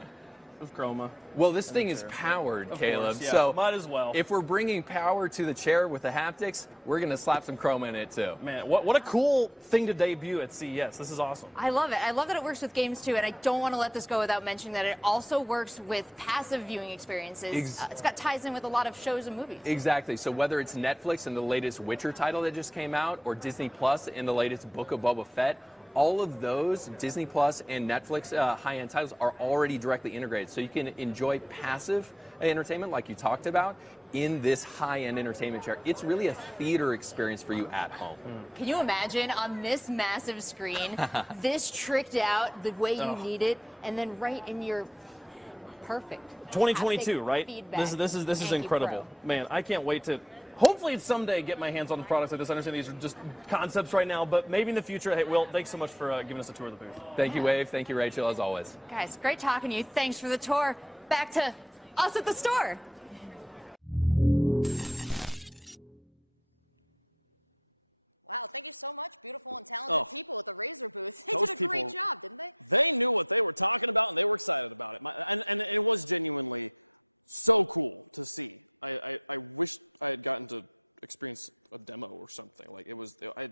with Chroma. Well, this thing is powered, Caleb. course, yeah. So Might as well. If we're bringing power to the chair with the haptics, we're going to slap some Chroma in it too. Man, what a cool thing to debut at CES. This is awesome. I love it. I love that it works with games too, and I don't want to let this go without mentioning that it also works with passive viewing experiences. It's got ties in with a lot of shows and movies. Exactly. So whether it's Netflix and the latest Witcher title that just came out, or Disney Plus and the latest Book of Boba Fett, all of those Disney Plus and Netflix high-end titles are already directly integrated. So you can enjoy passive entertainment like you talked about in this high-end entertainment chair. It's really a theater experience for you at home. Can you imagine on this massive screen, this tricked out the way you need it, and then right in your perfect 2022, haptic right? feedback This is Anki incredible. Pro. Man, I can't wait to hopefully someday get my hands on the products like this. I understand these are just concepts right now, but maybe in the future. Hey, Will, thanks so much for giving us a tour of the booth. Thank you, Wave. Thank you, Rachel, as always. Guys, great talking to you. Thanks for the tour. Back to us at the store. Wow, thank you so much, beautiful and talented people at the Razer booth. They Those did a great people- job, didn't they? They knew what they were talking about, and they were excited about it. And it was genuinely so cool to see. I wish I had gotten to experience a demo or something. Like it was, I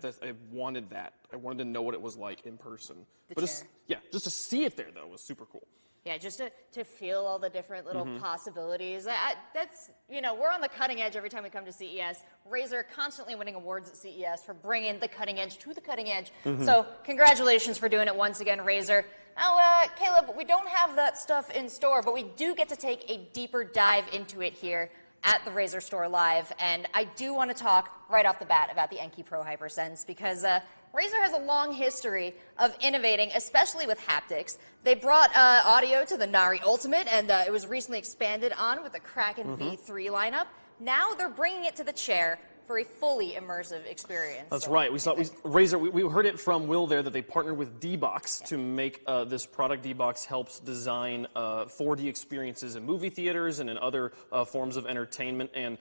wanted that. I wanted to know what it was like in person. The Just, yeah, just to see it there though was super cool. Yeah, just to feel all the different little possibilities. That's, you know, we're on the cutting edge every time we come to CES. Razer constantly winning awards at CES for bringing the cutting edge to the cutting edge. So congratulations for doing it once again, Razer. Now, Caleb, we don't have that stuff in store, but we do get to take a deeper dive into it here at the RazerStore Live. And I do want to talk right off the bat about the Anki Pro HyperSense because Razer has a long history of innovating, especially with haptics. They brought audio to the Nari Ultimate, and it was recently expanded on with the Kraken V3 lineup. Now they're bringing it to the chair for a fully immersive experience. That's So, right. Razer, we heard it from Will there that they partnered with D-Box to make this product. D-Box helps design 4D experiences in movie theaters and in other forms of entertainment. And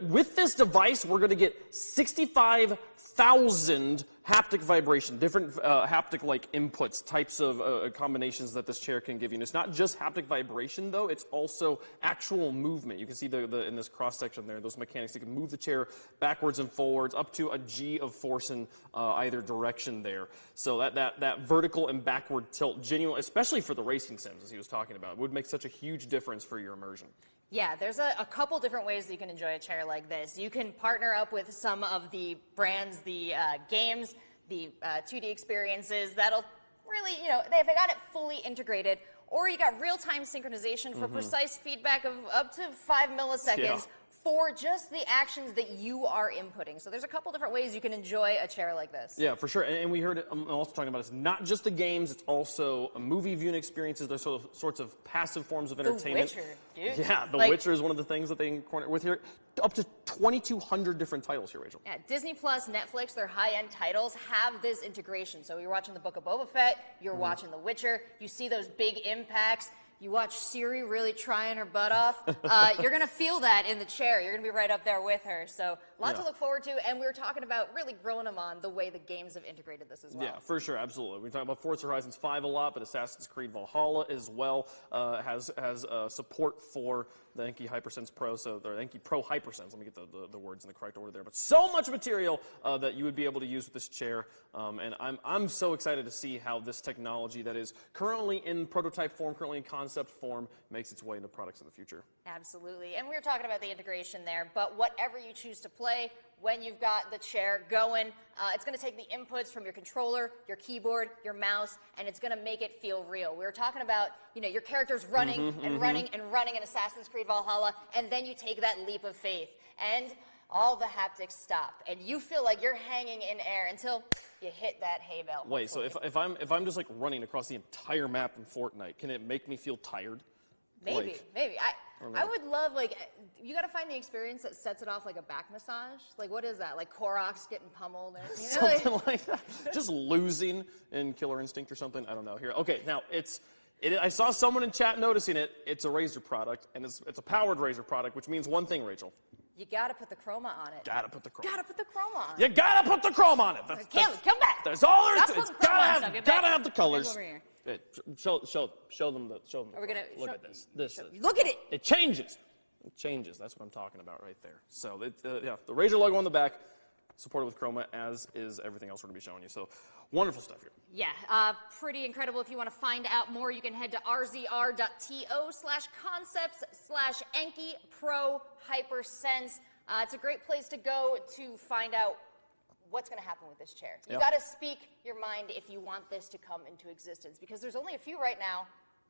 with this device, we're going to get 65,000 haptic vibration, different haptic-like inputs, types of combinations that this chair can give you. And it's not just haptic vibration, though. It's also actual movement. You can see in this cross-section there, those mechanics. You can move the chair backwards and forwards, up to a G of force in either direction there. So that vertical and backward tilt, genuine, especially for the racing sims, as he was talking about, would make such a huge difference for your immersion. Yeah, there's a couple different ways that you can enjoy a chair like this. You can partner up with some of the brands, the games, the 2D experiences that'll really, you know, they've got it fully integrated. Or you got real-time synchronization for precise feedback of up to 5 milliseconds for just the actions that you are inputting. So there's a couple different ways you can enjoy a chair like this. Yeah, for sure. And we heard it, I'm also talking about it's not just the games, it's also movie viewing experiences. There's sorts of passive forms of entertainment. The Witcher, dude. Yeah, The Witcher is one of the things that they incorporate with here. Up to 2,200 different titles here, Rachel. Yeah, Disney Plus, Netflix, their high-end titles have this integration. So you're watching the Book of Boba Fett, you're watching The Witcher, you see those big impacts. you watch Siri really trying her butt off, you're going to feel that in the chair. You're going to be right up there with her. So a lot to look forward to. And we were talking about really grilling them on the way the games have integrated this as well. Yeah, for sure, absolutely. We're talking about Forza Horizons 5 a lot, but Assassin's Creed Valhalla as well has support for the Enki HyperSense Pro, so the Enki Pro HyperSense. Let me get the words in the correct order there. But so much material that you would be able to use with this chair, and I'm so excited to see how this technology that is currently in prototype form, currently in concept form, makes its way into products in the future. Absolutely, and we were talking about the integration there, but whatever you choose to play, when you've got the chair going, it's going to take the inputs from your controller, your keyboard, your mouse, and it's going to make it feel real. We were talking about, your character's running and running and running in Assassin's Creed Valhalla, and then you take that leap of faith, and all the haptics stop, and you feel like you're hanging in air until you hit that hay bale. Wait, so if I'm just like running across the entire map in Fortnite, can it make me feel tired? Maybe. I would love, you got to find the experience that sets it off like a back massage. Like, what is that? Like Koroks getting pummeled? Something like that. Just losing in Killer Instinct or something. I don't know. Here, okay. Now I saw someone in chat noticing it. It's a Razer product, and it's a powered Razer product, which means one thing, Rachel. You gotta put the chroma on it. Gotta put the chroma. Gotta put the chroma on. You gotta put the chroma on it. Come back. That's all there is. Stop It's putting chroma on stuff. gotta have the colors. Over here. Show them the. Are we gonna look at this? Look at it. It changes. It changes. That's what I'm talking about right there. So yeah, the Razer logo on the back, supported with Chroma, as is everything else we're gonna be showing you. So wonderful stuff here. Yeah, pretty incredible. If you want to find out more, you can head to rzr.to/concepts/Enki Pro HyperSense. It's a great place to go to find out what's going to happen with this chair. You got to speak your mind if you want this to come into existence, because there's only a few right now,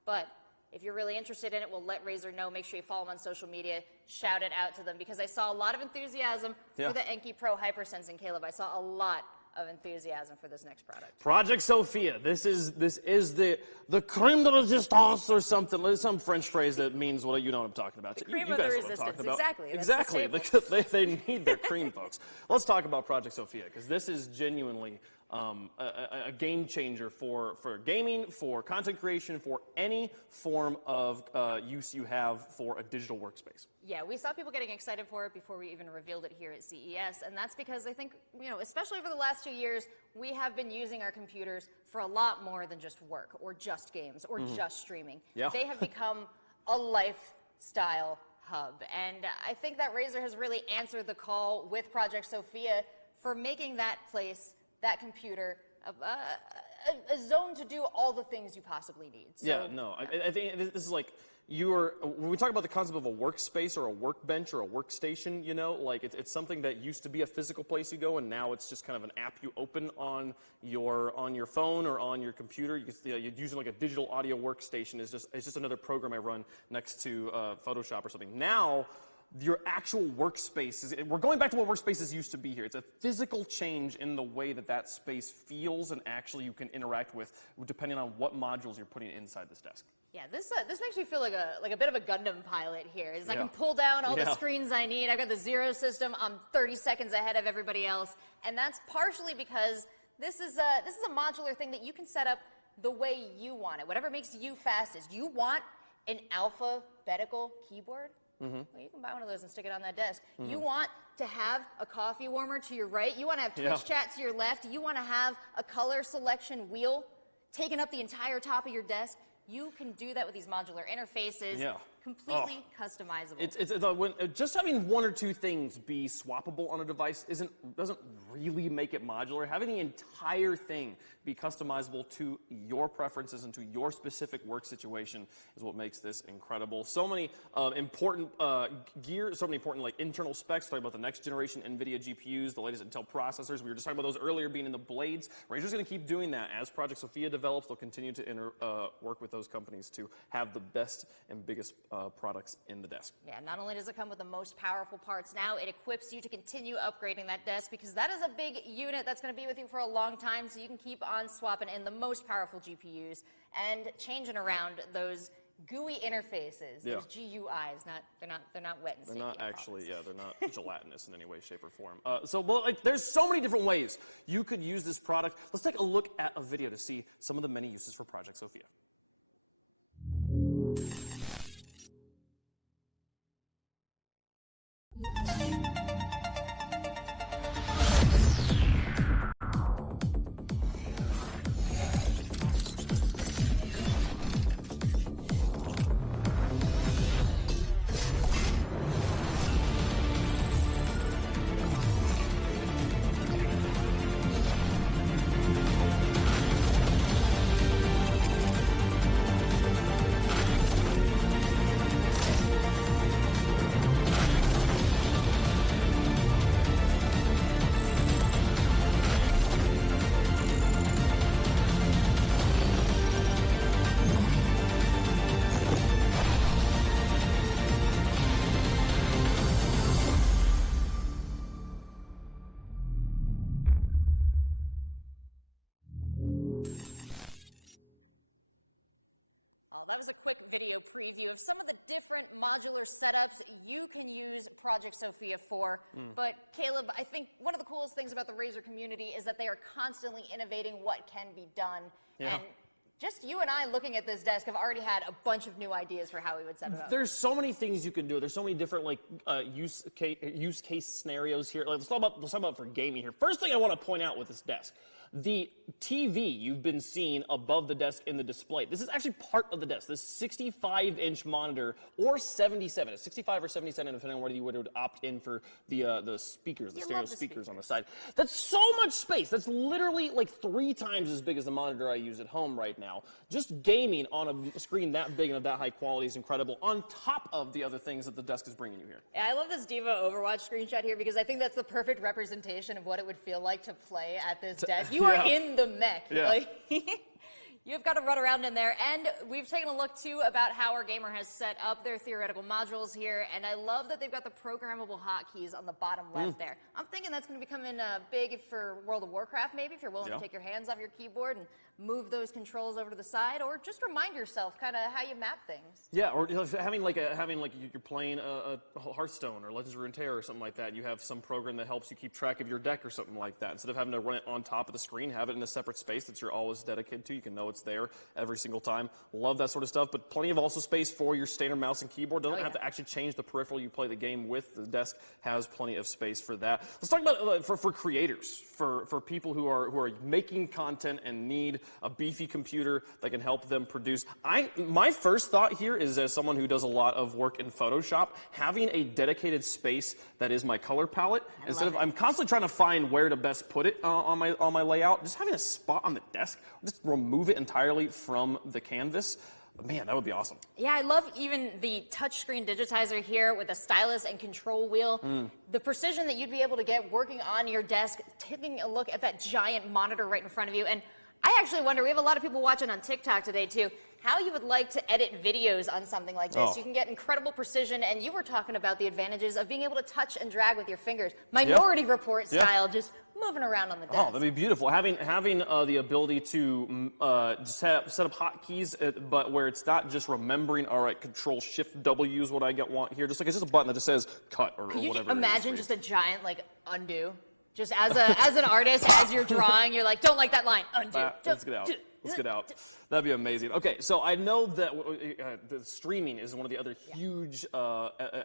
but if you're really interested in it, we'll let Razer know. Make sure you follow them on social media, shout it out to them, because I saw a lot of enthusiasm for the Enki Pro HyperSense, and Caleb, I saw a lot of enthusiasm for this next product. Project Sophia. This is the creme de resistance or something. Some French phrase that means what you know what I'm talking about. The cream you of the guys know what I'm resistance. talking about. Exactly. Exactly. They need their cream, folks. Let's talk about Project Sophia, because this is genuinely a game changer for gaming, for content creation, for any form of use you have for a digital workspace. Yeah, we saw people getting excited for it before we even revealed it here at CES, and that's because I think, especially over the last 2 years, we have been using our computers for a lot more than just work or just games or just streaming. Yeah. They have become a lifestyle hub, and I think that Razer has really answered the call with Project Sophia for making that place, that computer, a zone to do all the things you possibly need. So, yeah, no, I think this is like, when we talk about the concept of a workspace or a workbench or a workstation, like it's something that used to be a physical place you go, and now it's just kind of an app you open on your phone or on your computer. You're using like a digital audio workstation. It's just another program I run next to Photoshop or something. Now, your actual workspace we're going back to what workspaces used to be here. It's a physical change in the way that space feels and actually you can interact with, depending on what modules you're putting inside this desk. Yeah, this makes me feel like a bit of a Gundam pilot here. I can pull down all the screens I need. I've got the Zero system. I'm 30 seconds ahead of everybody else, and that's partially because this is a modular thing that you can set up the way you want it. Whatever makes you fastest. You want an alphabetical keyboard? Well, you can buy one of those and stick it on that desk. You want to have a coffee warmer to your right. You want to have Twitch chat to your left. You want to have a color selection wheel taking up the entire top of your desk. You can do that with these modular interfaces. Completely customizable. Just having one or two things be swappable on a device doesn't really make it modular. Having the entire thing be customizable to your preferences and to your specific work situation is what makes this incredible. So many important gear, so many important internal specs. Talking about the next generation NVIDIA GPUs, the latest Intel processors. We were just talking about those earlier being in the Blades. Razer's going to keep doing that as Project Sophia develops. They'll continue to work with those companies to have the best and biggest products in the desk. Yeah, not only does it come with the most powerful parts now, it equips you to continue upgrading that desk, because that is a big unit that's going to be with you for a long time, so you can keep on swapping in the most powerful GPUs and changing around those GUI interfaces, those GUIs. They're not wet and sticky. They're not actually, they're not gelatinous in any way, shape, or form. There's so many different ways you could use this product. Let's take a look at a video to see some of the many uses for Project Sophia. Well, that was a quick video preview of some of the different modular setups you can use Project Sophia for. But Caleb, I think one of the coolest things about the Razer community is that they are constantly innovating what can be done. Yeah. And just you and I looking at this desk have already had a bunch of new ideas for how we would set it up. There's so many things you can do. There's so many different like use case scenarios here. Let's talk about for gaming here. First thing I want to point out with this desk. The TV you've been seeing above the desk in the display, this is actually part of the desk. This 65-inch monitor, or 77, 65 or 77, depending on whether you would opt in for the speakers, the stereo speakers on the side. That's so much space. That's literally like 3 times as big as the monitor I use at home right now. Just gaming on a screen that big and of that high quality is incredible, on top of the other things that the desk is bringing you here. Yeah, I love this Diva Overwatch screenshot here because I think that's the perfect representation of what it would feel like to play at this desk. You are in the mech. Yeah. Like, you've got to run around in there. And we've taken a look, too, about how our gamer has set up their theoretical modules here. And I love that they've got the programmable hotkeys on the bottom left there. I'm thinking that's going to become big for World of Warcraft, maybe, if you're willing to take your hands off your keyboard and move those controls over to the side, or just remind yourself kind of how you map things. Yeah, or having like you're playing a Hearthstone or Legends of Runeterra or something like that. You have some program that helps you keep track of your deck or something like that. Instead of having to run it on top of the screen, have it in a separate space that you're always dedicated to. You can know it's there every single time. Love that sort of stuff. But plenty of also space for your standard mouse and keyboard. Don't have to actually change the peripheral you play the game with. The desk has plenty of space for that. Let's talk about for creators, for people who are making content and need a beefy computer that can help them produce. My first thought here is, as someone who does a lot of work in Photoshop, having a dedicated space that is my color palette, instead of I'm constantly trying to find where to best put it on my layout, just having a spot on the desk, just remove it entirely from the canvas. Man, that would be awesome. Yeah, I love even the touchscreen digitizer here with a stylus and control wheel. The precision that you'd be able to get working on your desk, taking a look at that giant monitor right in front of you. And I actually wonder, we have a lot of people watching on TikTok today too, how you would like to edit videos on something like this. You can get incredible precision, and you were talking about the advantages of being able to touch and drag with your fingers. Minority Report style, just moving around on the desk. Oh, that'd be beautiful. Having the ability to set up hotkeys, but where it's not just remembering, all right, Control Shift W is what I want here. Just like it's just a button that just says cut or whatever. Could you imagine just a giant like undo? Just as an artist, as you're drawing, you're like, don't like that line, undo. Let's get out. Let's get out. That'd be amazing. Okay, so I know that the streaming is one of the other huge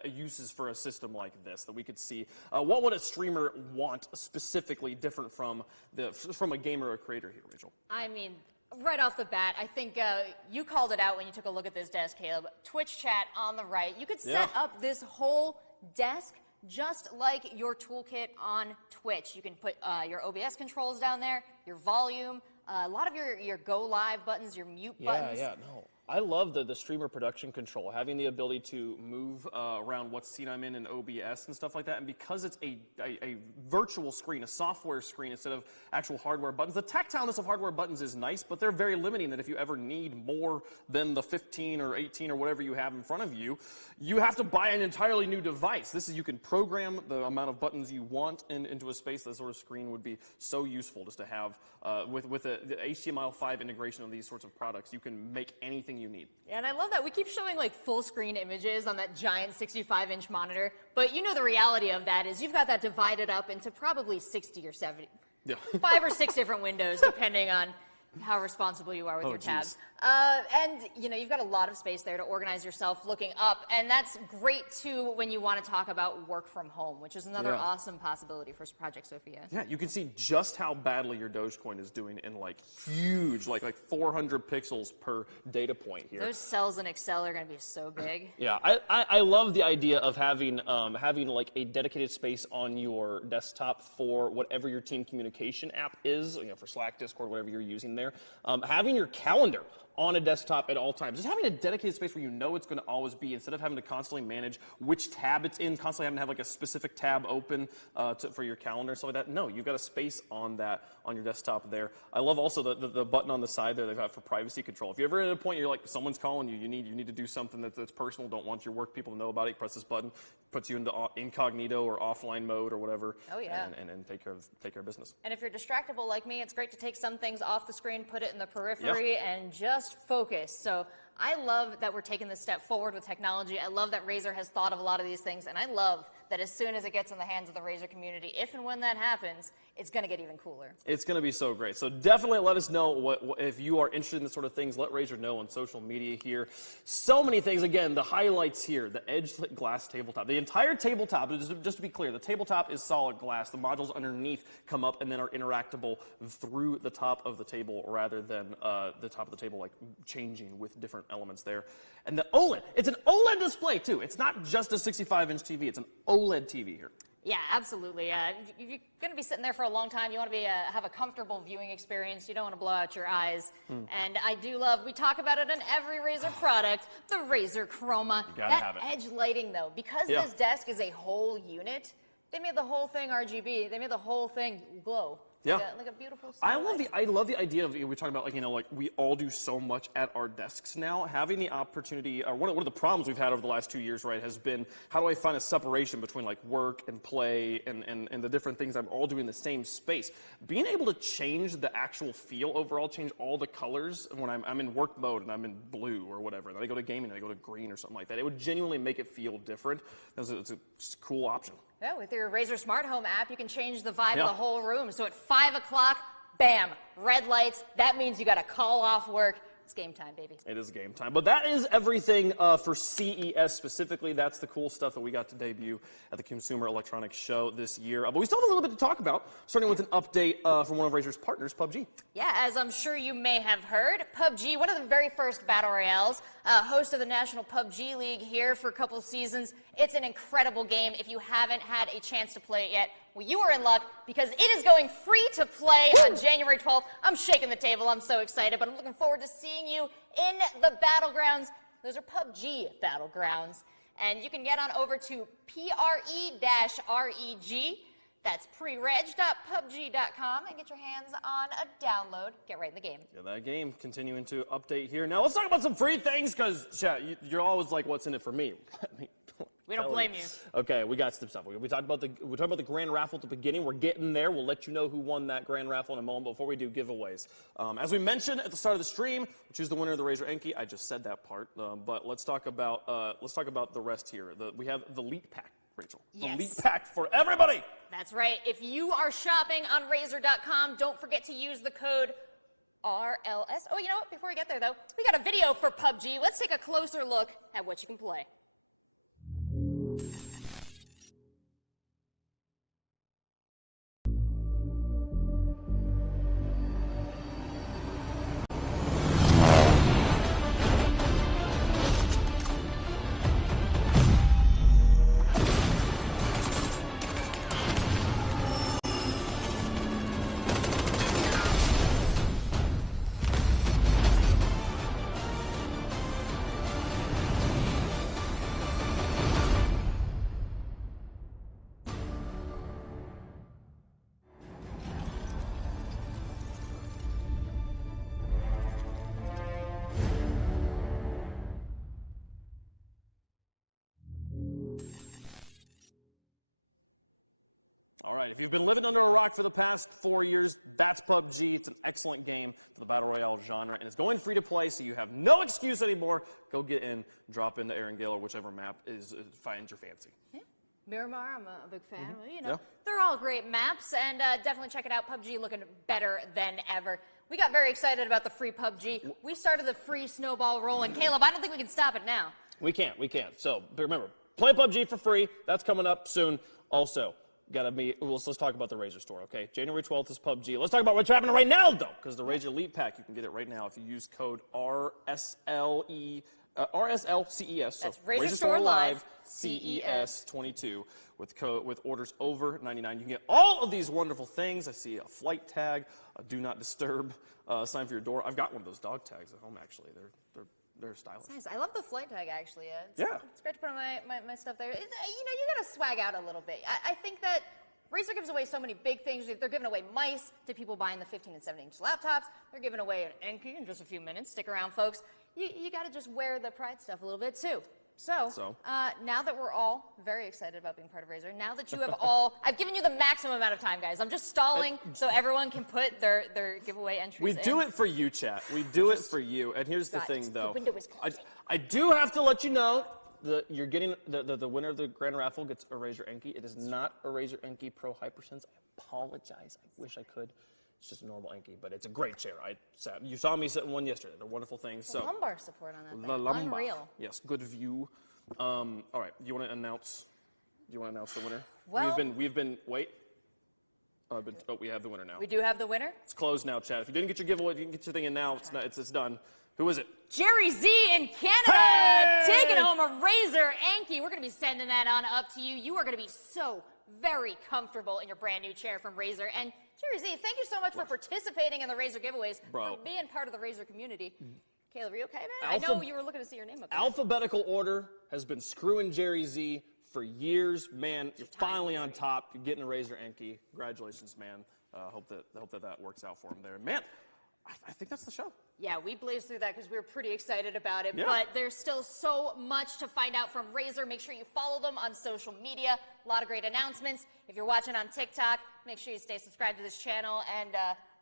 uses for a system like this that we could see. What would a streamer want specifically different from a gamer or a creator here, Rachel? I mean, right off the bat, I think you called it out when you took a look at this desk, Caleb. Twitch chat on the right. You could set up this whole desk just like your toolkit on Twitch. You can put your OBS controls down there, your volume, a lot of your go live buttons, your mute buttons. I love the streamer production control, having the ability to move around what scene I'm in OBS and stuff like that. And because it's a virtual screen, a software screen instead of actual hardware buttons, the tactileness of hardware buttons is nice, but they're very limiting that if you ever need more than the 15 or 18 or whatever you have in front of you, you have to buy an entirely new device. You can program the amount of buttons you want into a space. That sort of screen would be so useful just to have with the HTML5 integration of these sorts of products. You can make anything you need. Yeah, and I love that. We keep showing like full screen images on that giant 65-inch monitor, but you know the reality of that is you've got that divided up into probably 60 or 70. 5 or 6 different windows, depending on how responsible you are with your tabs. And you know, you've got a lot of space there to organize yourself looking up, and that's great too when you want to talk about work from home, which is another awesome possibility for Project Sophia. Yeah, you can see just how badly your Dogecoin is doing in like huge, like 400 pixels per data point here. Those cells in Excel are going to be so big. Yeah, I love the idea of having like a dedicated space on your desktop for whatever your team communication app is, you know, for Slack, Discord, whatever you're using there. Having your calendar on a desktop at all times. Just having a dedicated space where you know it's going to always be, instead of having to constantly manage which tab it's in, constantly having to have like a specific tab open for your calendar and stuff like that. No, you've got a space on your desktop there. I love also the button on the side there they've got for privacy control. If you're ever at a point you're like, someone's calling you, you need to do something that's personal, don't want your work people to know about it, press this button, puts you into incognito or offline mode or whatever. Oh yeah. And take care of business. And if you're distractible like me, it's great to take some things off the screen, put it in the periphery, and just just focus. So I love that we're taking this step forward with technology. I love that Razer has thought of a lot of these things, and I love that as soon as it gets in the hands of the Razer community, if and when that happens, it's going to get even cooler. It's going to be so great. So definitely let us know what if you are interested in this sort of things. Let Razer know on social media here. So many things. Again, the highlights here, the edge glass tabletop. The entire tabletop, just to be clear, the tabletop is solid glass. The modules underneath come up and then are interactable through the top of the table rather than the top of the table like changing with different elements there. And the OLED, it's an OLED display too. It's not just a 65-inch TV. It's an OLED TV here. Yeah, absolutely. You're going to be sitting there for a long time. You want to have a comfortable viewing experience. You don't want to blow out your eyes. And I do love, we talk about it in every Razer product, the Razer Chroma. You gotta have it. Edge lighting, though, because this desk is a whole unit, they made the whole thing RGB. They made the whole thing glow. Yeah, like a beautiful. I love the idea of we talk about like we all do so much at our desks now. Having the opportunity, or one of the problems we've had over the last 2 years, right, has been how do I find a separation between like work and play and the different things I'm all doing in the same space. Being able to change the actual feel overall, change all the colors when I'm in work mode and I'm in blue or whatever. Then I go to gaming and I go to green or something like that. It would genuinely make it feel different. It's a cool option. Yeah, with your Razer Smart Home app, you can change the vibe of the whole room. So at 5 o'clock, bam, red lights. That means you got to call off work. It's game time, baby. It is game time. But that is everything for CES specifically. That's the cool stuff that we got to debut at the Consumer Electronics Show this year. But we still have a little bit to talk about, starting with an update from one of Razer's partners, PUBG. Yeah, as I'm sure you may have heard, PUBG, one of the very first battle royales, host of the National PUBG League here for a couple seasons. It's an incredible game. If you haven't had a chance to play it yet, well, you are in luck because it is going free to play on January 12th. I'm shaking the table. I'm so excited, but I'm looking forward to seeing you in the battlegrounds. Those are PUBG battlegrounds. And you can get on over to PRE-REG. That's prereg.pubg.com and get your hands on a download. Get right in the game. Yeah, that game continuing to update here. Now let's talk about some free things because you're always like, what's in it for me? We don't blame you. Okay, we got some stuff. We talked about the grand raffle at the beginning. We're getting there. We'll let you know who won that grand raffle in a moment. Before we do giveaways, as we mentioned at the start of the stream, we'll choose the winner of the Razer Enki. I just said that part, but let's talk about the rest here. We have the Elite Pack, Rachel. Yes. The Elite Pack for everybody. That's right. If you are shopping on Razer.com, don't forget to use the code RLS. Oh, you know what? Before we get there, though, we got a video for PUBG. Let's take a closer look at what you can play. All right, if you've been living under a rock for the past 4 years, that's PUBG. It's an excellent game for the Battle Royale genre, and it's going free to play, so you have no excuse anymore. Go get in, drop into Erangel or whichever map finds your fancy. Yeah. Miramar, I'm a big fan. Well, you know, they're all great maps, and definitely check it out. PUBG looking better than ever. We got very excited about the free PUBG. We started the free snowball rolling. Caleb, I don't think we can stop it now. We can't. So remember, play PUBG for free. That's coming up soon. Also, let's talk about the RazerStore, okay? January 12th is PUBG. Let's talk about what's happening right now, though, because the Razer Elite Pack, you can get it right now if you use code RSLCES. That's so RazerStore Live CES 22 with orders over $99. You can get all of these wonderful things. I see a flight tag, a do not disturb sign for your door. I've got one of those dog tags at home, actually. They're stylish. It's nice. I love the flight tag, actually. It's great to put my stuff there. You got to swag out a little bit. I think that Razer gives away so many big things. They're giving away mice to people buying the 15 and 17-inch laptops. They're giving away an Enki in just a few minutes. Stick around, folks. You got to just wear the Pride stuff a little bit, too. So, now that we're all very excited about being part of Razer, now that you have all, I've given you the maximum amount of time, guys. I'm just stalling so everyone can put their giveaway entries We in. do it for you, chat. We do it for you. And here's the thing, though. The window is closing. I do have to let you know that you're getting the winner of the grand raffle gets a Razer Enki. It is not a Razer Enki Pro Hypersense. I apologize. I wish I could. It's just a normal Enki, but it's a great chair. You saw me sitting one yesterday. They're wonderful things. The So lumbar support on that thing. the lumbar. Unreal. Yes, good view. All right, you want to announce? Do you want to announce the winner? Well, we've been wait. We have the winner now. We do have the winner. It's closed now, Chad. If you didn't get your giveaway, you can get your thing in now. It's done. Who is it? Jerry Z in Canada, Hey! taking home a Razer Enki. We're going to be sending that on up to you. You are going to be so very comfortable in your brand new chair from Razer. And Jerry Z, thank you so much for participating in the Razer giveaways, for being part of the Razer community. Caleb, are you okay, man? I know you were looking to see your name up there. Alphabetical order has been screwing Jerry Z for years. Man, you're finally on top. You're getting a Razer Enki. Congratulations, man. Hope that works out for him there. Man, I think that's the show. Yeah, we blazed through that because we were pretty excited about it, Yeah. but there's still so much to find out from Razer. Make sure you follow them on social media. A lot of great announcements. If you're watching on TikTok, make sure you stay subscribed to this channel. And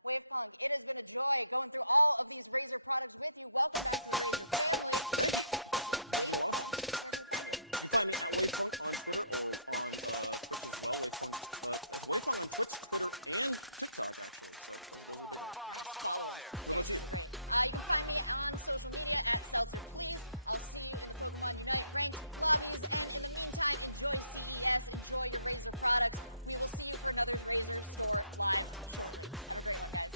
Wavepunk, it has been a joy going through all of these Razer products with you. Welcome back to the Razer family. Thank you. Wavepunk, where can we find you? You can find me at Wavepunk on Twitter or on Twitch as well. Wavepunk on Twitch, Twitter, and TikTok, actually. So those are the big ones. Nice, follow them. What about you? Great. You can find me on social media at Seltzer Please. I'll see you in the Pokemon Unite ranked lobbies. And in the meantime, enjoy CES, enjoy your Razer products. We will see you for another RazerStore live shortly. Have a great one, guys.